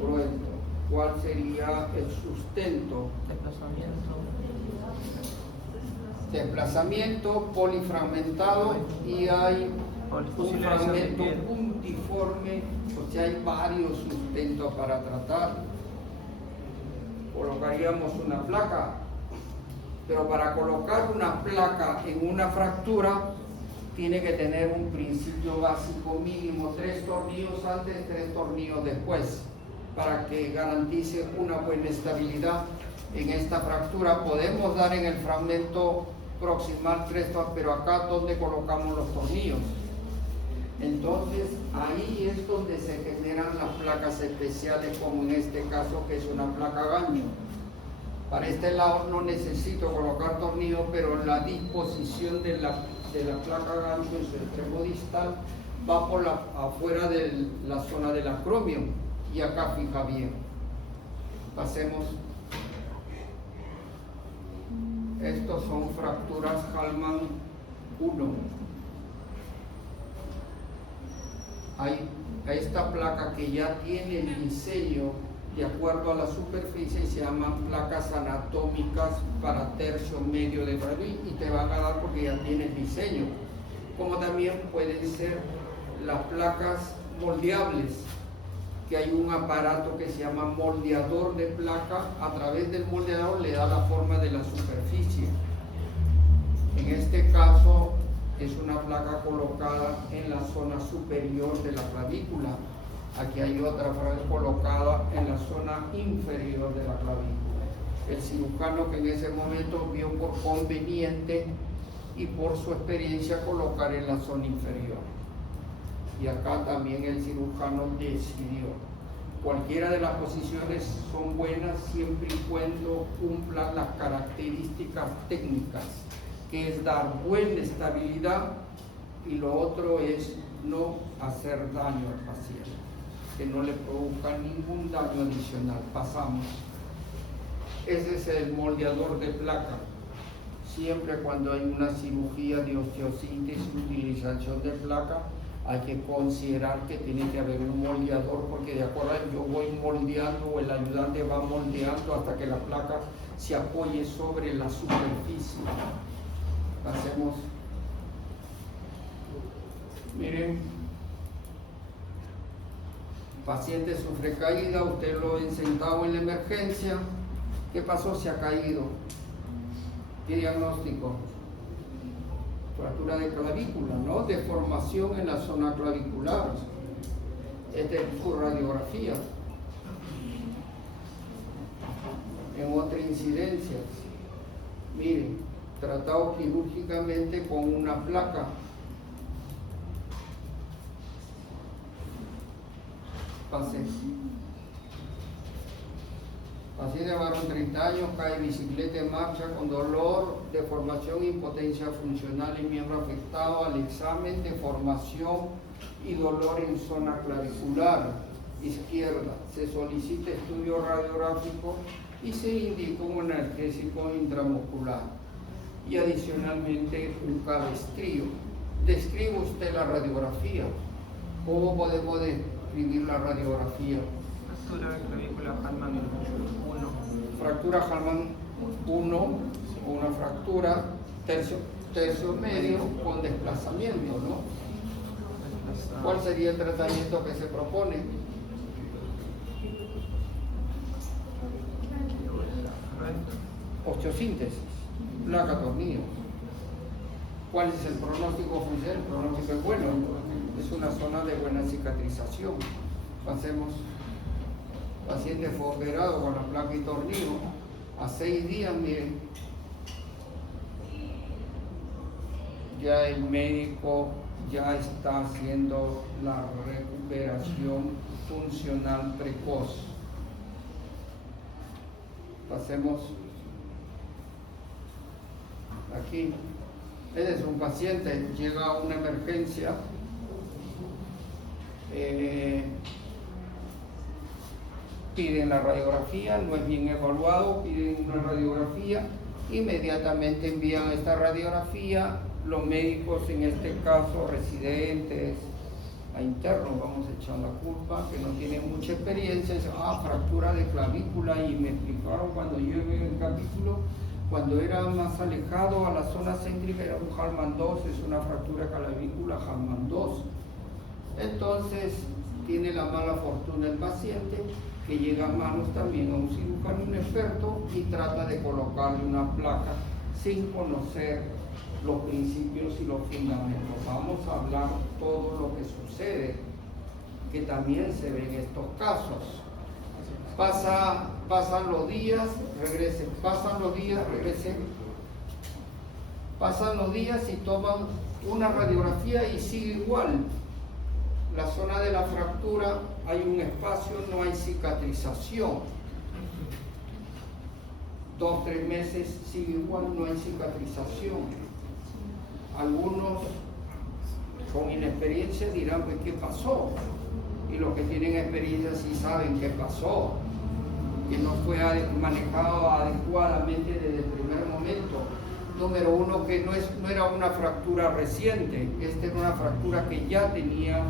Cruento. ¿Cuál sería el sustento? Desplazamiento polifragmentado y hay un fragmento puntiforme, o sea, hay varios sustentos para tratar. Colocaríamos una placa, pero para colocar una placa en una fractura tiene que tener un principio básico mínimo, 3 tornillos antes, 3 tornillos después, para que garantice una buena estabilidad en esta fractura. Podemos dar en el fragmento proximal 3, pero acá donde colocamos los tornillos. Entonces ahí es donde se generan las placas especiales, como en este caso que es una placa gancho. Para este lado no necesito colocar tornillos, pero la disposición de la placa gancho en su extremo distal va por afuera de la zona del acromio y acá fija bien. Pasemos. Estos son fracturas Hallman 1. A esta placa que ya tiene el diseño de acuerdo a la superficie se llaman placas anatómicas para tercio medio de grado y te van a dar porque ya tiene el diseño. Como también pueden ser las placas moldeables, que hay un aparato que se llama moldeador de placa. A través del moldeador le da la forma de la superficie. En este caso es una placa colocada en la zona superior de la clavícula. Aquí hay otra placa colocada en la zona inferior de la clavícula. El cirujano que en ese momento vio por conveniente y por su experiencia colocar en la zona inferior. Y acá también el cirujano decidió. Cualquiera de las posiciones son buenas siempre y cuando cumplan las características técnicas, que es dar buena estabilidad y lo otro es no hacer daño al paciente, que no le produzca ningún daño adicional. Pasamos. Ese es el moldeador de placa. Siempre cuando hay una cirugía de osteosíntesis, utilización de placa, hay que considerar que tiene que haber un moldeador, porque de acuerdo a yo voy moldeando o el ayudante va moldeando hasta que la placa se apoye sobre la superficie. Hacemos, miren, paciente sufre caída, usted lo ha sentado en la emergencia. ¿Qué pasó? Se ha caído. ¿Qué diagnóstico? Fractura de clavícula, ¿no? Deformación en la zona clavicular. Esta es su radiografía. En otra incidencia, miren, tratado quirúrgicamente con una placa. Pase. Paciente varón 30 años, cae bicicleta en marcha con dolor, deformación, impotencia funcional y miembro afectado. Al examen, deformación y dolor en zona clavicular izquierda. Se solicita estudio radiográfico y se indica un analgésico intramuscular y adicionalmente un cabestrillo. Describe usted la radiografía. ¿Cómo podemos describir la radiografía? Fractura de clavícula Hallman 1. Fractura Hallman 1, o una fractura tercio medio con desplazamiento, ¿no? ¿Cuál sería el tratamiento que se propone? Osteosíntesis, placa tornillo. ¿Cuál es el pronóstico funcional? El pronóstico es bueno, es una zona de buena cicatrización. Pasemos, paciente fue operado con la placa y tornillo, a 6 días, miren, ya el médico ya está haciendo la recuperación funcional precoz. Pasemos aquí. Este es un paciente, llega a una emergencia, piden la radiografía, no es bien evaluado, piden una radiografía, inmediatamente envían esta radiografía, los médicos, en este caso residentes, a internos, vamos a echar la culpa, que no tienen mucha experiencia, dicen, fractura de clavícula, y me explicaron cuando yo vi el capítulo, cuando era más alejado a la zona céntrica era un Hallman 2, es una fractura de clavícula Hallman 2. Entonces tiene la mala fortuna el paciente que llega a manos también a un cirujano inexperto y trata de colocarle una placa sin conocer los principios y los fundamentos. Vamos a hablar todo lo que sucede, que también se ve en estos casos. Pasan los días, regresen, pasan los días, regresen. Pasan los días y toman una radiografía y sigue igual. La zona de la fractura, hay un espacio, no hay cicatrización. 2 o 3 meses sigue igual, no hay cicatrización. Algunos con inexperiencia dirán, pues, ¿qué pasó? Y los que tienen experiencia sí saben qué pasó, que no fue manejado adecuadamente desde el primer momento. Número 1, que no era una fractura reciente, esta era una fractura que ya tenía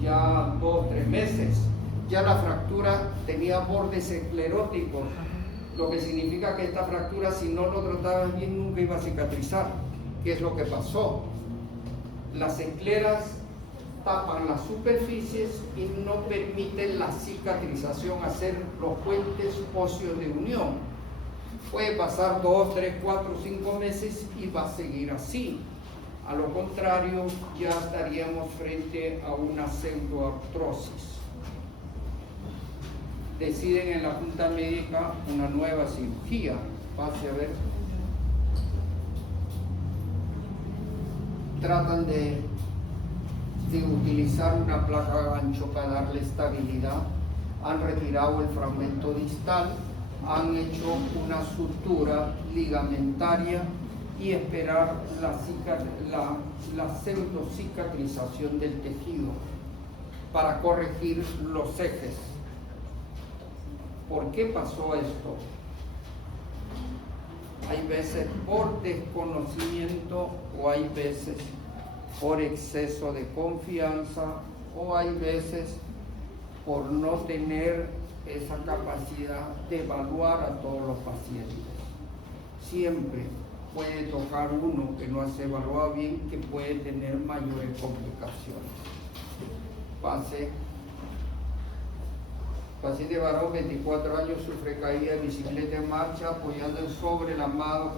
2 o 3 meses. Ya la fractura tenía bordes escleróticos, lo que significa que esta fractura, si no lo tratabas bien, nunca iba a cicatrizar. ¿Qué es lo que pasó? Las escleras tapan las superficies y no permiten la cicatrización, hacer los puentes óseos de unión. Puede pasar 2, 3, 4, 5 meses y va a seguir así. A lo contrario, ya estaríamos frente a una pseudoartrosis. Deciden en la junta médica una nueva cirugía. Pase a ver. Tratan de utilizar una placa gancho para darle estabilidad. Han retirado el fragmento distal, han hecho una sutura ligamentaria y esperar la pseudocicatrización del tejido para corregir los ejes. ¿Por qué pasó esto? Hay veces por desconocimiento o hay veces por exceso de confianza o hay veces por no tener esa capacidad de evaluar a todos los pacientes. Siempre puede tocar uno que no se evalúa bien, que puede tener mayores complicaciones. Paciente varón, 24 años, sufre caída de bicicleta en marcha, apoyando sobre la mano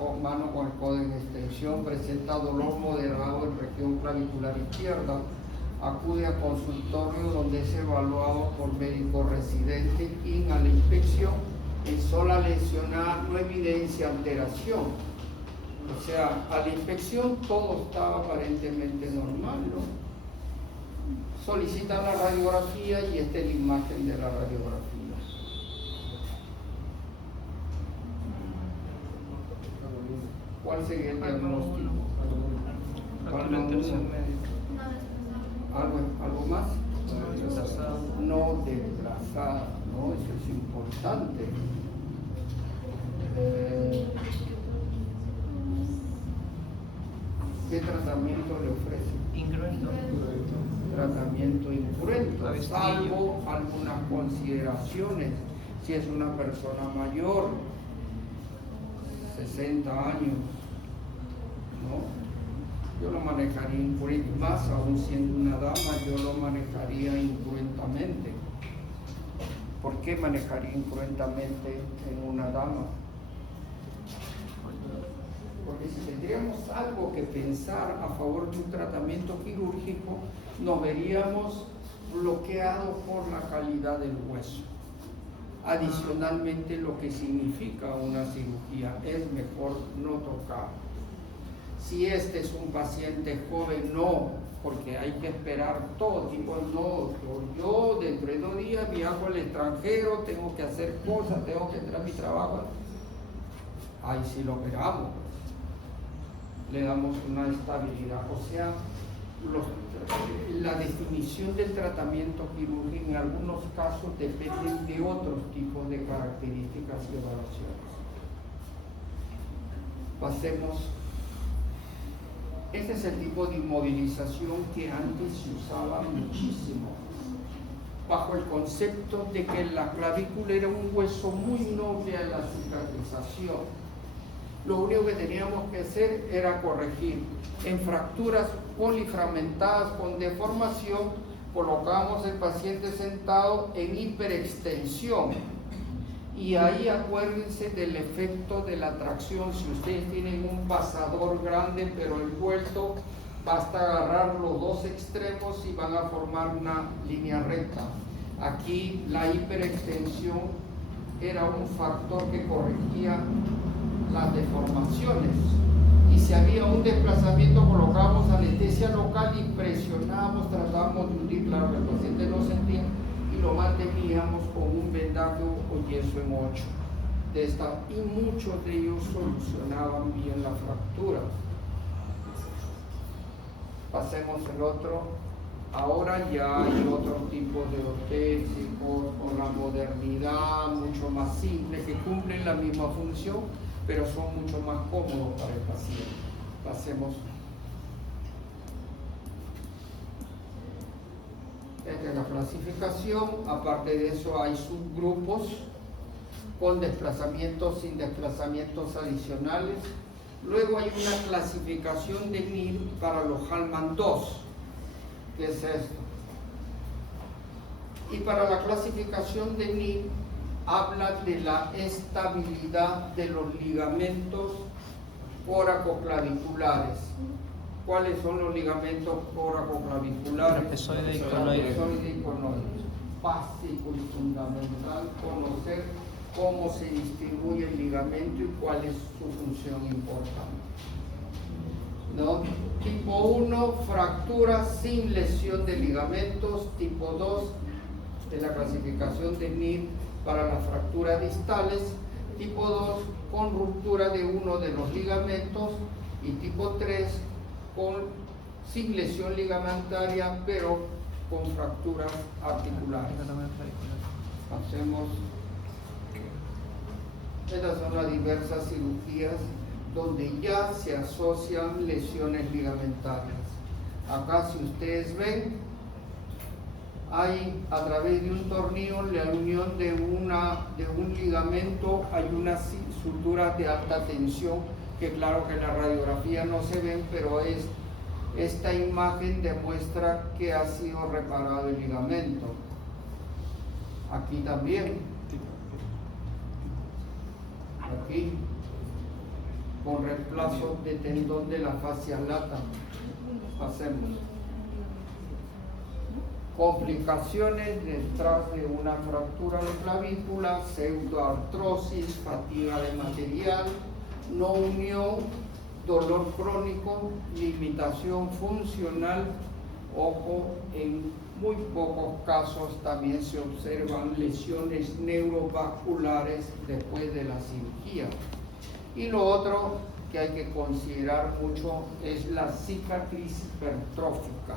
con el codo en extensión, presenta dolor moderado en región clavicular izquierda, acude a consultorio donde es evaluado por médico residente y a la inspección en sola lesionada, no evidencia alteración. O sea, a la inspección todo estaba aparentemente normal, ¿no? Solicitan la radiografía y esta es la imagen de la radiografía. ¿Cuál sería el diagnóstico? ¿Algo más? No desplazada, no, eso es importante. ¿Qué tratamiento le ofrece? Incruento. Tratamiento incruento, salvo algunas consideraciones. Si es una persona mayor, 60 años, ¿no? Yo lo manejaría incruento, más aún siendo una dama, yo lo manejaría incruentamente. ¿Por qué manejaría incruentamente en una dama? porque si tendríamos algo que pensar a favor de un tratamiento quirúrgico, nos veríamos bloqueados por la calidad del hueso. Adicionalmente, lo que significa una cirugía es mejor no tocar. Si este es un paciente joven, no, porque hay que esperar todo tipo, no, yo dentro de 2 días viajo al extranjero, tengo que hacer cosas, tengo que entrar a mi trabajo. Ahí sí lo operamos, le damos una estabilidad. O sea, la definición del tratamiento quirúrgico en algunos casos depende de otros tipos de características y evaluaciones. Pasemos. Este es el tipo de inmovilización que antes se usaba muchísimo, bajo el concepto de que la clavícula era un hueso muy noble a la cicatrización. Lo único que teníamos que hacer era corregir. En fracturas polifragmentadas con deformación, colocamos al paciente sentado en hiperextensión. Y ahí acuérdense del efecto de la tracción. Si ustedes tienen un pasador grande pero envuelto, basta agarrar los 2 extremos y van a formar una línea recta. Aquí la hiperextensión era un factor que corregía las deformaciones. Y si había un desplazamiento, colocábamos anestesia local y presionábamos, tratábamos de hundir, claro que el paciente no sentía, y lo manteníamos con un vendaje o yeso en 8 de esta, y muchos de ellos solucionaban bien la fractura. Pasemos el otro. Ahora ya hay otro tipo de ortésicos con la modernidad, mucho más simple, que cumplen la misma función, pero son mucho más cómodos para el paciente. Pasemos. Esta es la clasificación. Aparte de eso hay subgrupos con desplazamientos, sin desplazamientos adicionales. Luego hay una clasificación de NIR para los Hallman 2. ¿Qué es esto? Y para la clasificación de NIR habla de la estabilidad de los ligamentos coracoclaviculares. ¿Cuáles son los ligamentos coracoclaviculares? Trapezoide y conoide. Trapezoide y conoide. Básico y fundamental conocer cómo se distribuye el ligamento y cuál es su función importante. ¿No? Tipo 1, fractura sin lesión de ligamentos. Tipo 2, de la clasificación de NIR para las fracturas distales. Tipo 2, con ruptura de uno de los ligamentos. Y tipo 3, sin lesión ligamentaria, pero con fracturas articulares. Hacemos. Estas son las diversas cirugías donde ya se asocian lesiones ligamentarias. Acá, si ustedes ven, hay a través de un tornillo la unión de un ligamento, hay unas suturas de alta tensión que claro que en la radiografía no se ven, pero esta imagen demuestra que ha sido reparado el ligamento. Aquí también. Aquí, con reemplazo de tendón de la fascia lata. Hacemos. Complicaciones detrás de una fractura de clavícula, pseudoartrosis, fatiga de material, no unión, dolor crónico, limitación funcional. Ojo, en muy pocos casos también se observan lesiones neurovasculares después de la cirugía. Y lo otro que hay que considerar mucho es la cicatriz hipertrófica.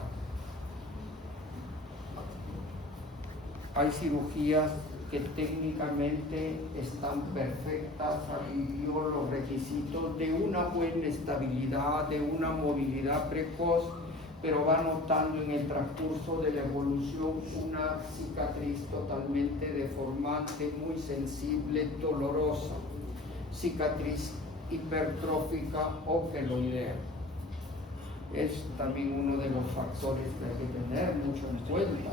Hay cirugías que técnicamente están perfectas, alivió los requisitos de una buena estabilidad, de una movilidad precoz, pero va notando en el transcurso de la evolución una cicatriz totalmente deformante, muy sensible, dolorosa, cicatriz hipertrófica o queloidea. Es también uno de los factores que hay que tener mucho en cuenta.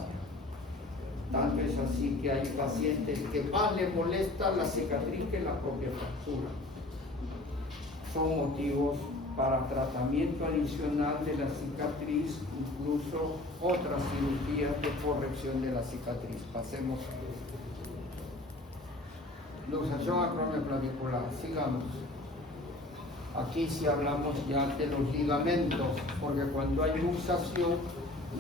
Tanto es así que hay pacientes que más les molesta la cicatriz que la propia fractura. son motivos para tratamiento adicional de la cicatriz, incluso otras cirugías de corrección de la cicatriz. Pasemos. Luxación acromioclavicular, sigamos. Aquí sí hablamos ya de los ligamentos, porque cuando hay luxación,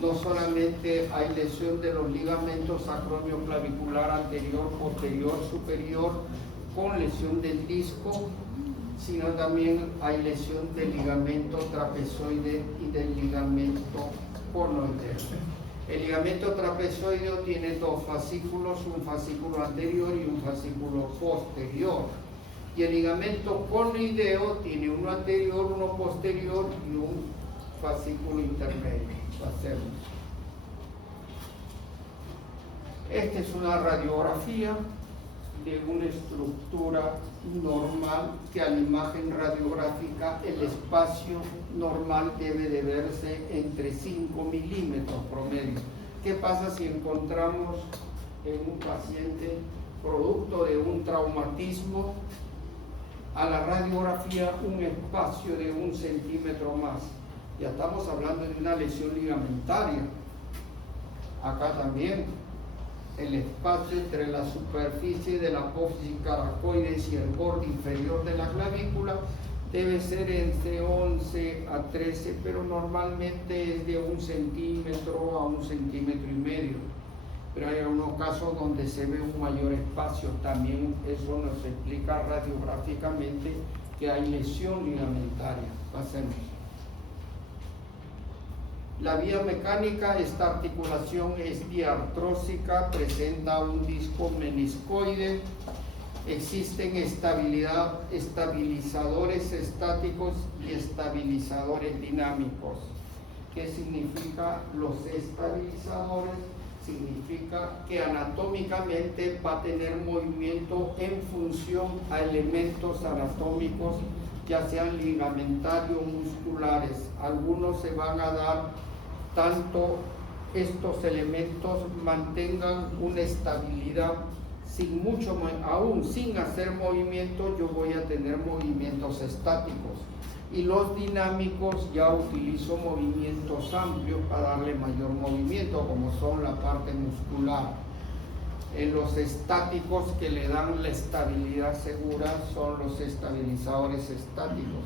no solamente hay lesión de los ligamentos acromioclavicular anterior, posterior, superior, con lesión del disco, sino también hay lesión del ligamento trapezoide y del ligamento conoideo. El ligamento trapezoideo tiene dos fascículos, un fascículo anterior y un fascículo posterior. Y el ligamento conoideo tiene uno anterior, uno posterior y un fascículo intermedio. Hacemos. Esta es una radiografía de una estructura normal que a la imagen radiográfica el espacio normal debe de verse entre 5 milímetros promedio. ¿Qué pasa si encontramos en un paciente producto de un traumatismo a la radiografía un espacio de 1 centímetro más? Ya estamos hablando de una lesión ligamentaria. Acá también el espacio entre la superficie de la apófisis caracoides y el borde inferior de la clavícula debe ser entre 11 a 13, pero normalmente es de 1 centímetro a 1,5 centímetros. Pero hay algunos casos donde se ve un mayor espacio. También eso nos explica radiográficamente que hay lesión ligamentaria. Pasemos. La vía mecánica, esta articulación es diartrósica, presenta un disco meniscoide, existen estabilizadores estáticos y estabilizadores dinámicos. ¿Qué significa los estabilizadores? Significa que anatómicamente va a tener movimiento en función a elementos anatómicos, ya sean ligamentarios o musculares. Algunos se van a dar tanto estos elementos mantengan una estabilidad aún sin hacer movimiento. Yo voy a tener movimientos estáticos, y los dinámicos ya utilizo movimientos amplios para darle mayor movimiento, como son la parte muscular. Los estáticos que le dan la estabilidad segura son los estabilizadores estáticos.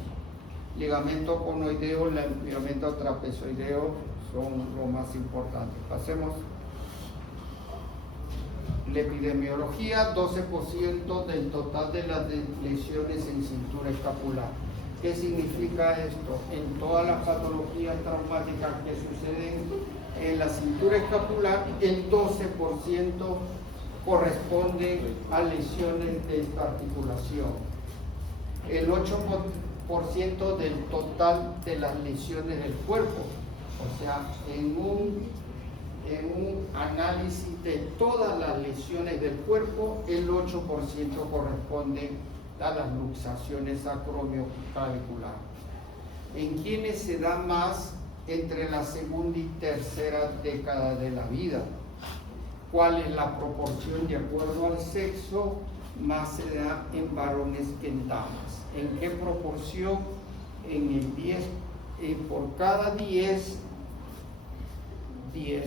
Ligamento conoideo, ligamento trapezoideo son lo más importante. Pasemos. La epidemiología, 12% del total de las lesiones en cintura escapular. ¿Qué significa esto? En todas las patologías traumáticas que suceden en la cintura escapular, el 12% corresponde a lesiones de esta articulación. El 8% del total de las lesiones del cuerpo. O sea, en un análisis de todas las lesiones del cuerpo, el 8% corresponde a las luxaciones acromioclavicular. ¿En quienes se da más? Entre la segunda y tercera década de la vida. ¿Cuál es la proporción de acuerdo al sexo? Más se da en varones que en damas. ¿En qué proporción? En el 10, por cada 10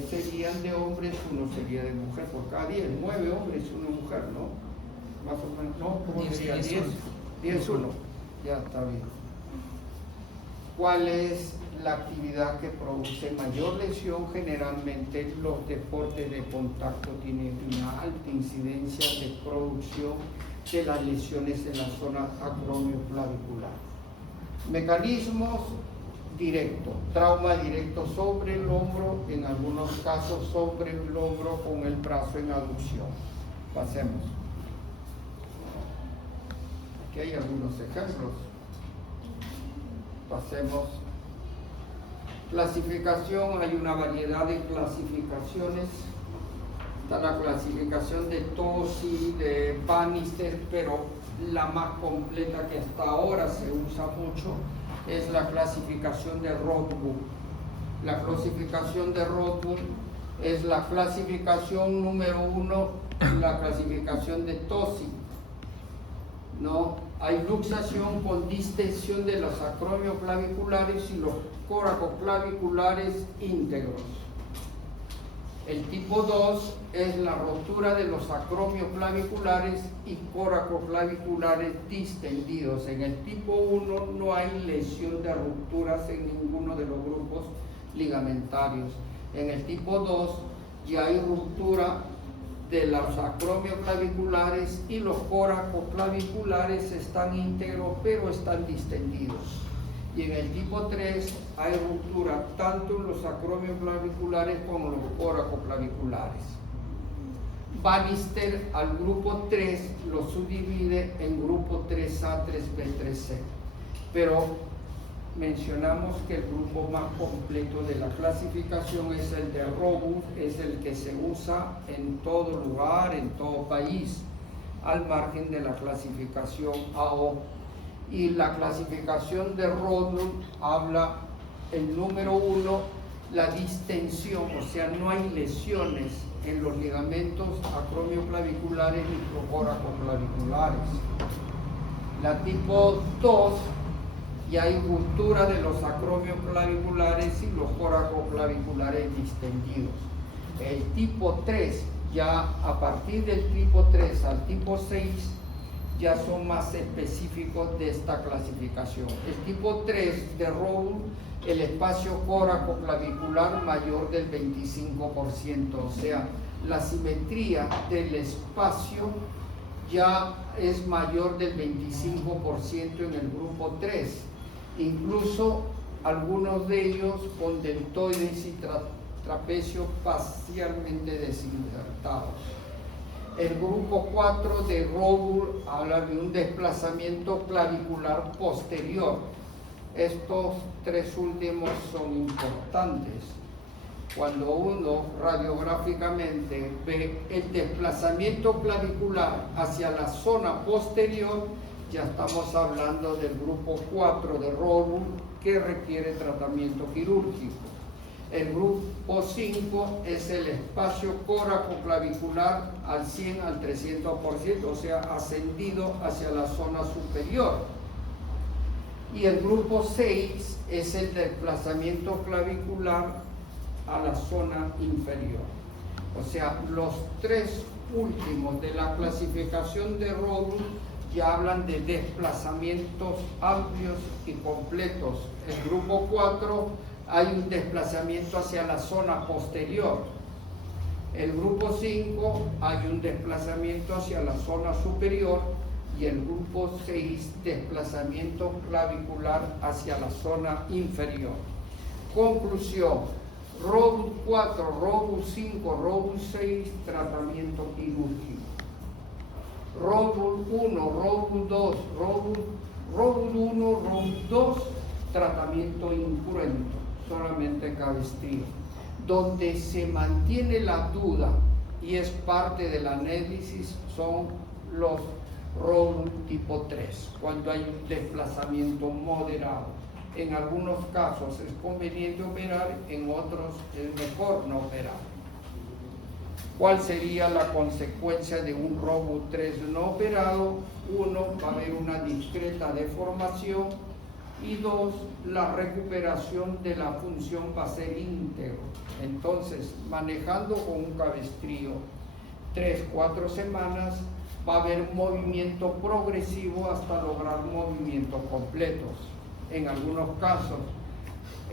serían de hombres, 1 sería de mujer. Por cada 10, 9 hombres, 1 mujer, ¿no? Más o menos, ¿no? ¿Cómo sería? 10, 1. Ya está bien. ¿Cuál es la actividad que produce mayor lesión? Generalmente los deportes de contacto tienen una alta incidencia de producción de las lesiones en la zona acromioclavicular. Mecanismos directos, trauma directo sobre el hombro, en algunos casos sobre el hombro con el brazo en aducción. Pasemos. Aquí hay algunos ejemplos. Pasemos. Clasificación, hay una variedad de clasificaciones. Está la clasificación de Tosi, de Bannister, pero la más completa que hasta ahora se usa mucho es la clasificación de Rothbuck. La clasificación de Rothbuck es la clasificación número 1, la clasificación de Tosi, ¿no? hay luxación con distensión de los acromioclaviculares y los coracoclaviculares íntegros. El tipo 2 es la rotura de los acromioclaviculares y coracoclaviculares distendidos. En el tipo 1 no hay lesión de rupturas en ninguno de los grupos ligamentarios. En el tipo 2 ya hay ruptura de los acromioclaviculares y los coracoclaviculares están íntegros pero están distendidos. Y en el tipo 3 hay ruptura tanto en los acromioclaviculares como en los coracoclaviculares. Bannister al grupo 3 lo subdivide en grupo 3A, 3B, 3C. Pero mencionamos que el grupo más completo de la clasificación es el de Robust, es el que se usa en todo lugar, en todo país, al margen de la clasificación AO. Y la clasificación de Robust habla, el número 1, la distensión, o sea, no hay lesiones en los ligamentos acromioclaviculares y coracoclaviculares. La tipo 2, y hay ruptura de los acromioclaviculares y los coracoclaviculares distendidos. El tipo 3, ya a partir del tipo 3 al tipo 6, ya son más específicos de esta clasificación. El tipo 3 de Robust, el espacio coracoclavicular mayor del 25%, o sea, la simetría del espacio ya es mayor del 25% en el grupo 3. Incluso algunos de ellos con deltoides y trapecio parcialmente desinsertados. El grupo 4 de Robust habla de un desplazamiento clavicular posterior. Estos tres últimos son importantes. Cuando uno radiográficamente ve el desplazamiento clavicular hacia la zona posterior, ya estamos hablando del grupo 4 de Robust que requiere tratamiento quirúrgico. El grupo 5 es el espacio coracoclavicular al 100 al 300%, o sea, ascendido hacia la zona superior. Y el grupo 6 es el desplazamiento clavicular a la zona inferior. O sea, los tres últimos de la clasificación de Robust ya hablan de desplazamientos amplios y completos. El grupo 4 hay un desplazamiento hacia la zona posterior. El grupo 5 hay un desplazamiento hacia la zona superior y el grupo 6 desplazamiento clavicular hacia la zona inferior. Conclusión: Robust 4, Robust 5, Robust 6, tratamiento quirúrgico. Robust 1, Robust 2, Robust 1, Robust 2, tratamiento incruento, solamente cabestrío. Donde se mantiene la duda y es parte del análisis son los Robust tipo 3, cuando hay un desplazamiento moderado. En algunos casos es conveniente operar, en otros es mejor no operar. ¿Cuál sería la consecuencia de un Robust 3 no operado? 1, va a haber una discreta deformación, y 2, la recuperación de la función va a ser íntegro. Entonces, manejando con un cabestrío 3-4 semanas, va a haber movimiento progresivo hasta lograr movimientos completos. En algunos casos,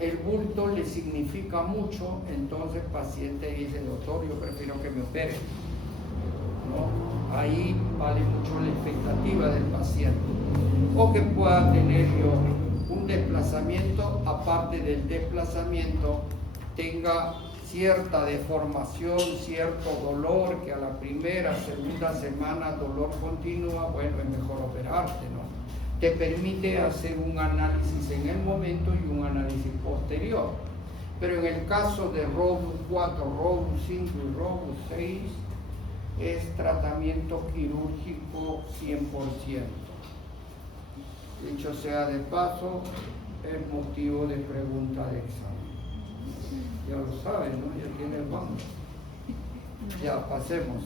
el bulto le significa mucho, entonces el paciente dice: doctor, yo prefiero que me opere, ¿no? Ahí vale mucho la expectativa del paciente. O que pueda tener yo un desplazamiento, aparte del desplazamiento, tenga cierta deformación, cierto dolor, que a la primera, segunda semana dolor continúa, bueno, es mejor operarte, ¿no? Te permite hacer un análisis en el momento y un análisis posterior. Pero en el caso de Robust 4, Robust 5 y Robust 6, es tratamiento quirúrgico 100%. Dicho sea de paso, es motivo de pregunta de examen. Ya lo saben, ¿no? Ya tiene el banco. Ya, pasemos.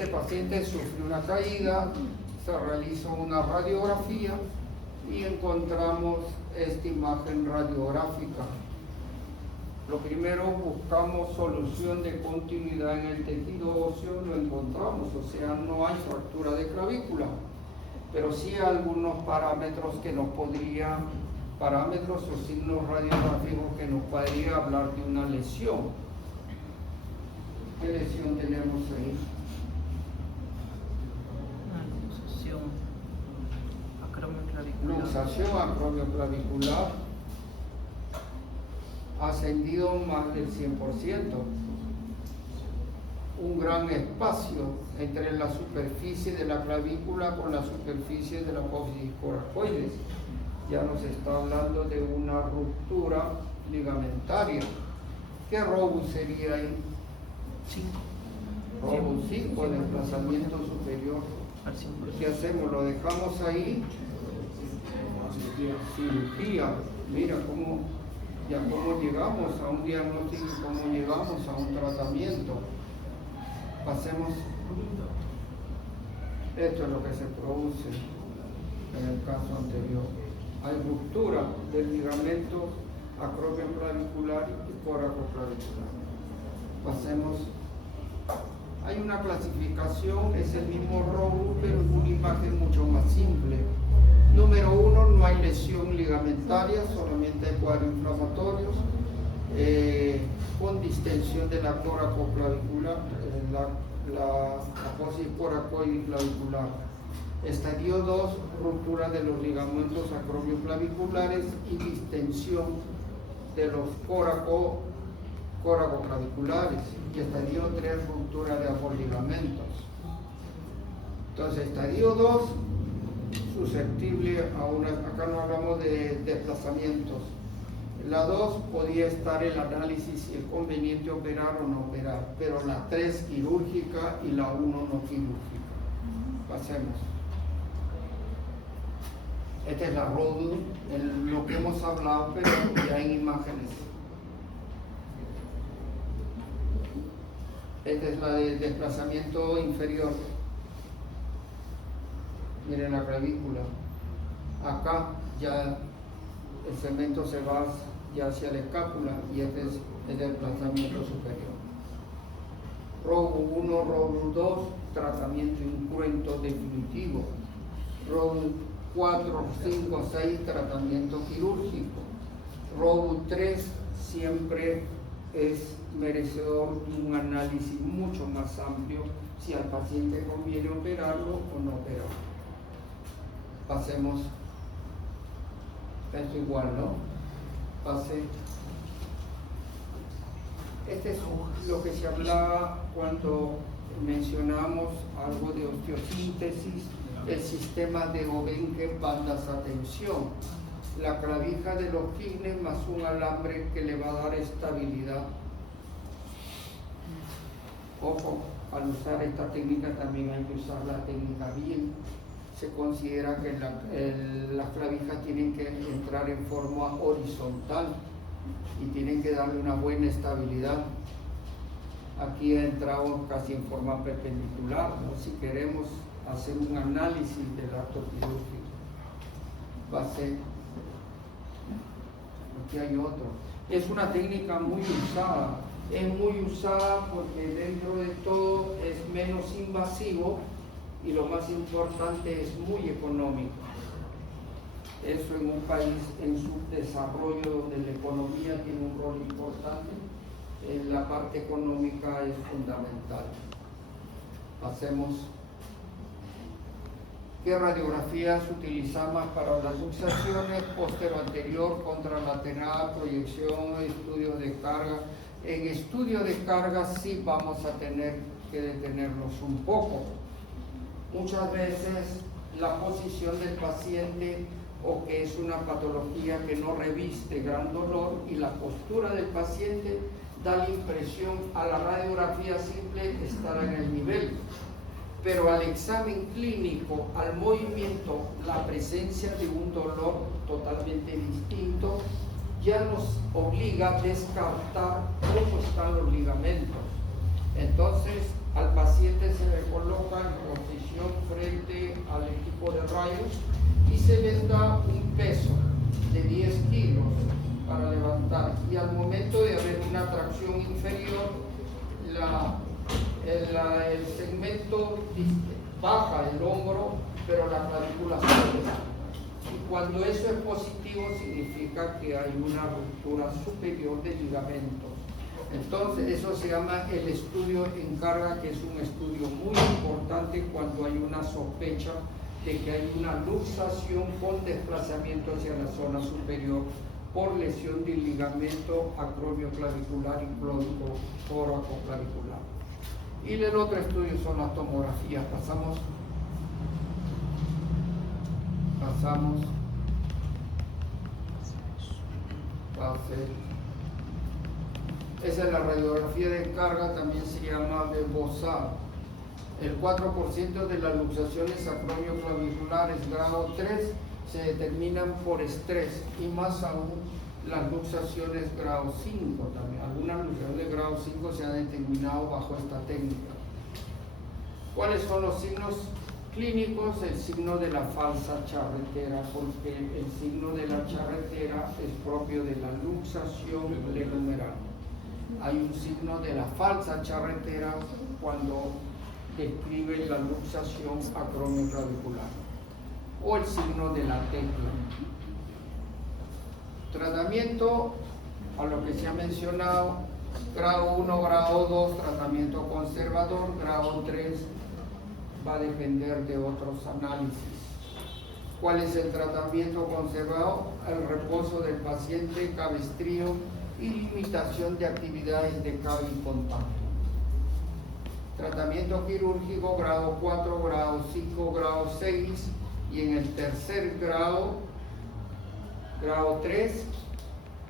este paciente sufrió una caída, se realizó una radiografía y encontramos esta imagen radiográfica. Lo primero, buscamos solución de continuidad en el tejido óseo, lo encontramos, o sea, no hay fractura de clavícula, pero sí algunos parámetros parámetros o signos radiográficos que nos podría hablar de una lesión. ¿Qué lesión tenemos ahí? Luxación acromioclavicular, ascendido más del 100%, un gran espacio entre la superficie de la clavícula con la superficie de la apófisis coracoides. Ya nos está hablando de una ruptura ligamentaria. ¿Qué robus sería ahí? 5. Robus 5, desplazamiento superior. ¿Qué hacemos? ¿Lo dejamos ahí? Cirugía. Mira cómo llegamos a un diagnóstico, cómo llegamos a un tratamiento. Pasemos. Esto es lo que se produce en el caso anterior. Hay ruptura del ligamento acromioclavicular y coracoclavicular. Pasemos. Hay una clasificación, es el mismo robus, pero en una imagen mucho más simple. Número 1, no hay lesión ligamentaria, solamente hay cuadros inflamatorios con distensión de la coracoclavicular, la apófisis coracoide clavicular. Estadio 2, ruptura de los ligamentos acromioclaviculares y distensión de los coracoclaviculares. Y estadio 3, ruptura de ambos ligamentos. Entonces, estadio 2, susceptible a acá no hablamos de desplazamientos. La 2 podía estar el análisis si es conveniente operar o no operar, pero la 3 quirúrgica y la 1 no quirúrgica. Pasemos. Esta es la RODU, lo que hemos hablado, pero ya en imágenes. Esta es la de desplazamiento inferior. Miren la clavícula. Acá ya el cemento se va ya hacia la escápula y este es el desplazamiento superior. RODU 1, RODU 2, tratamiento incruento definitivo. RODU 4, 5, 6, tratamiento quirúrgico. RODU 3 siempre es merecedor de un análisis mucho más amplio si al paciente conviene operarlo o no operarlo. Pasemos. Esto igual, ¿no? Pase. Este es lo que se hablaba cuando mencionamos algo de osteosíntesis, el sistema de Obenke bandas a tensión, la clavija de los quines más un alambre que le va a dar estabilidad. Ojo, al usar esta técnica también hay que usar la técnica bien. Se considera que las clavijas tienen que entrar en forma horizontal y tienen que darle una buena estabilidad. Aquí entramos casi en forma perpendicular, ¿no? Si queremos hacer un análisis del acto quirúrgico. Va a ser. Aquí hay otro. Es una técnica muy usada. Es muy usada porque dentro de todo es menos invasivo y lo más importante es muy económico. Eso en un país en subdesarrollo donde la economía tiene un rol importante, la parte económica es fundamental. Pasemos. ¿Qué radiografías utilizamos para las luxaciones? Postero-anterior, contralateral, proyección, estudios de carga. En estudio de carga sí vamos a tener que detenernos un poco. Muchas veces la posición del paciente o que es una patología que no reviste gran dolor y la postura del paciente da la impresión a la radiografía simple estar en el nivel, pero al examen clínico, al movimiento, la presencia de un dolor totalmente distinto ya nos obliga a descartar cómo están los ligamentos. Entonces al paciente se le coloca en posición frente al equipo de rayos y se les da un peso de 10 kilos para levantar, y al momento de haber una tracción inferior, el segmento baja el hombro, pero la clavícula sube. Y cuando eso es positivo significa que hay una ruptura superior de ligamentos. Entonces eso se llama el estudio en carga, que es un estudio muy importante cuando hay una sospecha de que hay una luxación con desplazamiento hacia la zona superior por lesión del ligamento acromioclavicular y clóvico-tóraco-clavicular. Y el otro estudio son las tomografías. Pasamos. Esa es la radiografía de carga, también se llama de Bosar. El 4% de las luxaciones acromioclaviculares grado 3 se determinan por estrés, y más aún las luxaciones grado 5 también. Algunas luxaciones de grado 5 se han determinado bajo esta técnica. ¿Cuáles son los signos clínicos? El signo de la falsa charretera, porque el signo de la charretera es propio de la luxación lenumeral. Hay un signo de la falsa charretera cuando describe la luxación acromioclavicular, o el signo de la tecla. Tratamiento, a lo que se ha mencionado: grado 1, grado 2, tratamiento conservador; grado 3 va a depender de otros análisis. ¿Cuál es el tratamiento conservador? El reposo del paciente, cabestrío y limitación de actividades de carga y contacto. Tratamiento quirúrgico, grado 4, grado 5, grado 6, y en el tercer grado, grado 3,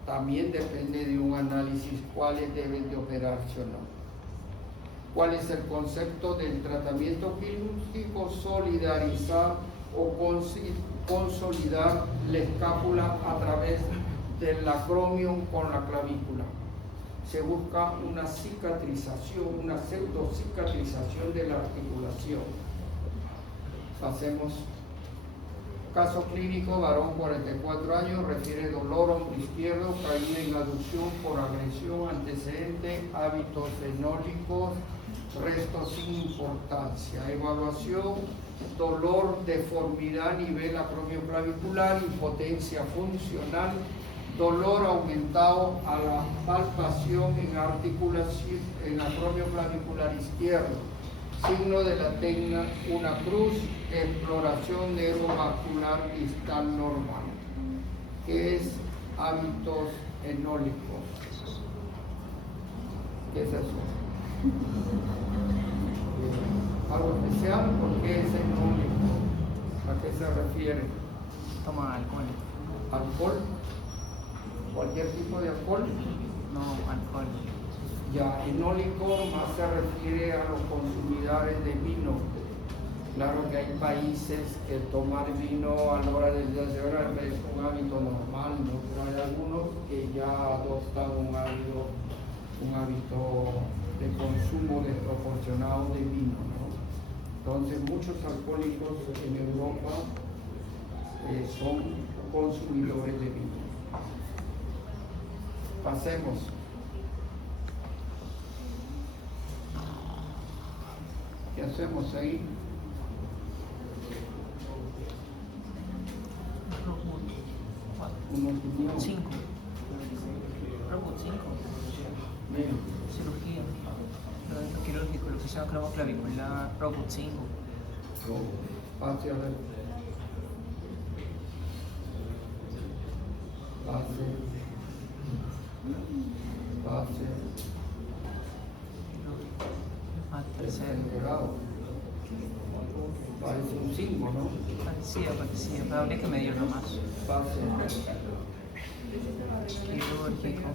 también depende de un análisis cuáles deben de operarse o no. ¿Cuál es el concepto del tratamiento quirúrgico? Solidarizar o consolidar la escápula a través del acromion con la clavícula. Se busca una cicatrización, una pseudocicatrización de la articulación. Pasemos. Caso clínico: varón, 44 años, refiere dolor hombro izquierdo, caída en aducción por agresión, antecedente, hábitos fenólicos, restos sin importancia. Evaluación: dolor, deformidad a nivel acromioclavicular, impotencia funcional, dolor aumentado a la palpación en articulación, en acromioclavicular izquierdo. Signo de la tecla: una cruz, exploración neurovascular distal normal. ¿Qué es hábitos enólicos? ¿Qué es eso? ¿Algo especial? ¿Por qué es enólico? ¿A qué se refiere? Toma alcohol. ¿Alcohol? ¿Cualquier tipo de alcohol? No, alcohol. Ya, enólico más se refiere a los consumidores de vino. Claro que hay países que tomar vino a la hora del día de hoy es un hábito normal, ¿no? Pero hay algunos que ya adoptan un hábito de consumo desproporcionado de vino, ¿no? Entonces muchos alcohólicos en Europa son consumidores de vino. Pasemos. ¿Qué hacemos ahí? Una opinión. 5. Robot 5. Bien. Cirugía. Tratamiento quirúrgico, lo que se llama acromioclavicular, Robot 5. Pase a ver. Pase. Tercer grado. Parece un 5, ¿no? Parecía, pero habría que medirlo más. Pase. Quirúrgico.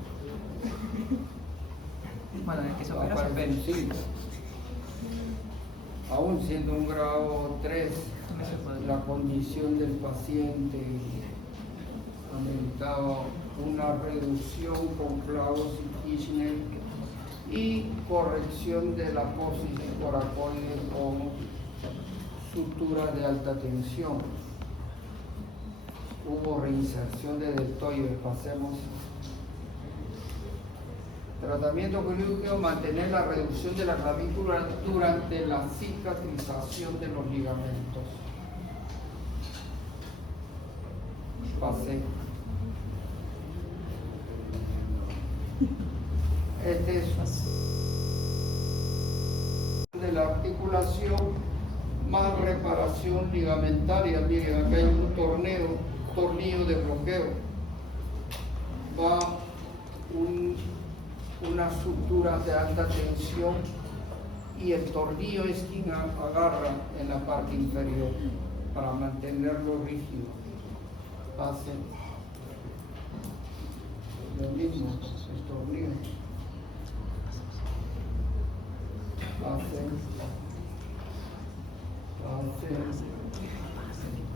Bueno, en el que se opera se Parece opera. un 5. Aún siendo un grado 3, También se puede. la condición del paciente ameritaba una reducción con clavos y Kirchner, y corrección de la apófisis coracoide con sutura de alta tensión. Hubo reinserción de deltoides. Pasemos. Tratamiento quirúrgico: mantener la reducción de la clavícula durante la cicatrización de los ligamentos. Pase. Este es de la articulación más reparación ligamentaria. Miren, acá hay un tornillo de bloqueo. Va una sutura de alta tensión y el tornillo es quien agarra en la parte inferior para mantenerlo rígido. Pase. Lo mismo, el tornillo.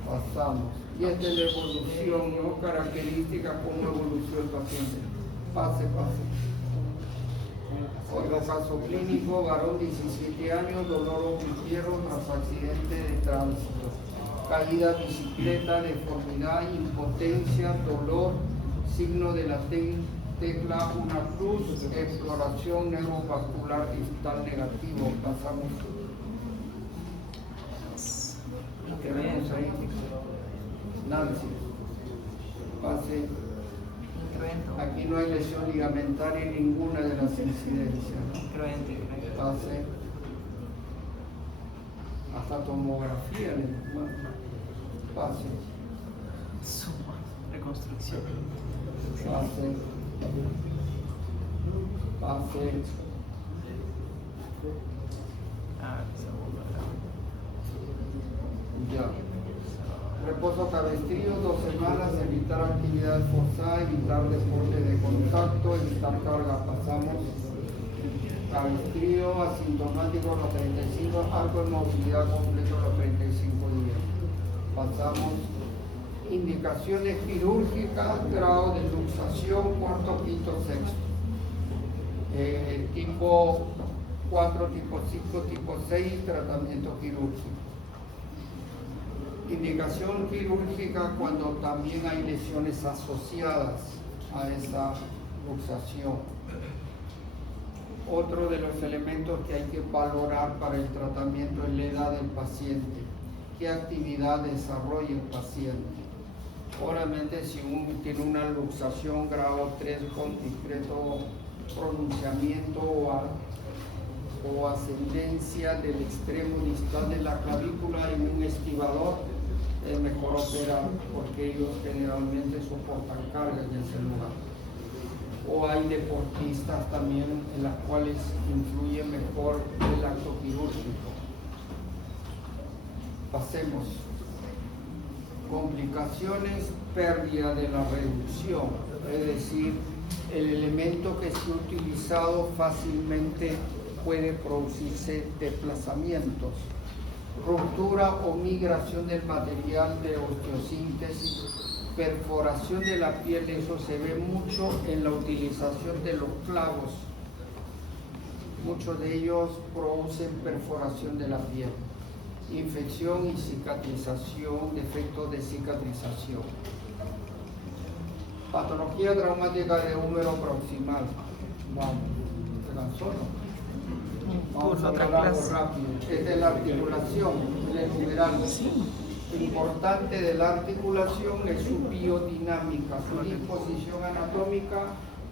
Pasamos. Y esta es la evolución, ¿no? Características, cómo evolucionó el paciente. Pase. Otro caso clínico: varón 17 años, dolor oblitero tras accidente de tránsito, caída de bicicleta, deformidad, impotencia, dolor, signo de la tecla una cruz, exploración neurovascular distal negativo. Pasamos. Tenemos ahí Nancy. Pase. Aquí no hay lesión ligamentaria en ninguna de las incidencias. Pase. Hasta tomografía. Pase. Reconstrucción. Pase. Ya. Reposo cabestrillo, 2 semanas, evitar actividad forzada, evitar deporte de contacto, evitar carga. Pasamos. Cabestrillo asintomático los 35, arco de movilidad completo los 35 días. Pasamos. Indicaciones quirúrgicas: grado de luxación, cuarto, quinto, sexto. Tipo 4, tipo 5, tipo 6, tratamiento quirúrgico. Indicación quirúrgica cuando también hay lesiones asociadas a esa luxación. Otro de los elementos que hay que valorar para el tratamiento es la edad del paciente. ¿Qué actividad desarrolla el paciente? Obviamente, si tiene una luxación grado 3 con discreto pronunciamiento o ascendencia del extremo distal de la clavícula en un esquivador, es mejor operar porque ellos generalmente soportan carga en ese lugar. O hay deportistas también en las cuales influye mejor el acto quirúrgico. Pasemos. Complicaciones: pérdida de la reducción, es decir, el elemento que se ha utilizado fácilmente puede producirse desplazamientos, ruptura o migración del material de osteosíntesis, perforación de la piel. Eso se ve mucho en la utilización de los clavos. Muchos de ellos producen perforación de la piel. Infección y cicatrización, defectos de cicatrización. Patología traumática de húmero proximal. Vamos, ¿se cansó, no? Vamos a hablar algo rápido. Esta es la articulación, el numeral. Lo importante de la articulación es su biodinámica, su disposición anatómica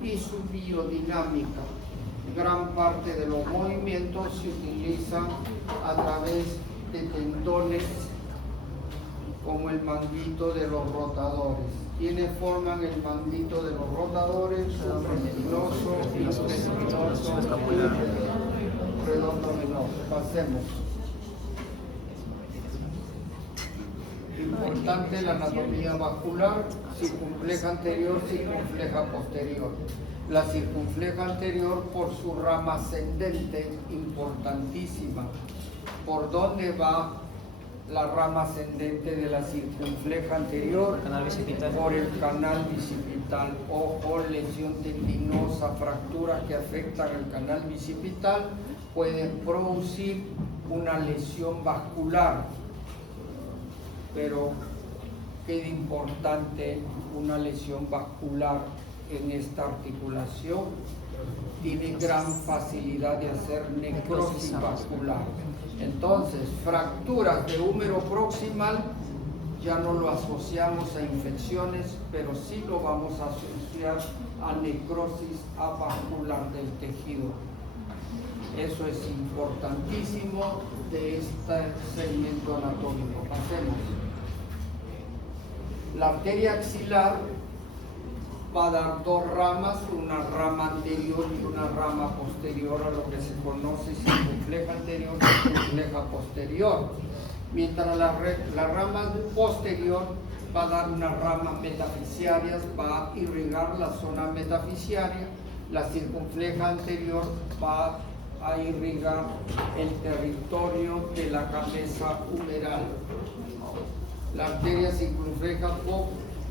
y su biodinámica. Gran parte de los movimientos se utilizan a través de tendones como el manguito de los rotadores. ¿Quiénes forman el manguito de los rotadores? Supraespinoso, infraespinoso, redondo venoso. Pasemos. Importante la anatomía vascular: circunfleja anterior, circunfleja posterior. La circunfleja anterior por su rama ascendente, importantísima, por donde va la rama ascendente de la circunfleja anterior Canal bicipital. por el canal bicipital. Ojo, lesión tendinosa, fractura que afectan el canal bicipital pueden producir una lesión vascular, pero qué importante una lesión vascular en esta articulación. Tiene gran facilidad de hacer necrosis vascular. Entonces, fracturas de húmero proximal ya no lo asociamos a infecciones, pero sí lo vamos a asociar a necrosis avascular del tejido. Eso es importantísimo de este segmento anatómico. Pasemos. La arteria axilar va a dar dos ramas, una rama anterior y una rama posterior a lo que se conoce circunfleja anterior y circunfleja posterior. Mientras la rama posterior va a dar unas ramas metafisiarias, va a irrigar la zona metafisiaria, la circunfleja anterior va a irrigar el territorio de la cabeza humeral. La arteria circunfleja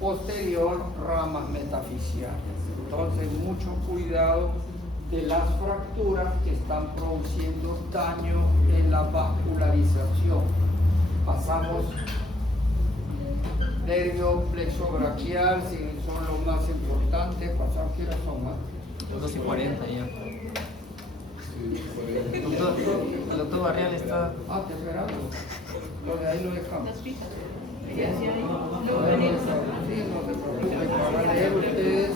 posterior, ramas metafisiarias. Entonces, mucho cuidado de las fracturas que están produciendo daño en la vascularización. Pasamos nervio plexo braquial, si son los más importantes. Pasamos, ¿qué hora son más? 2:40 ya. El doctor Barrial está... Ah, te esperando. Lo de ahí lo dejamos. Sí, no se preocupen, para leer ustedes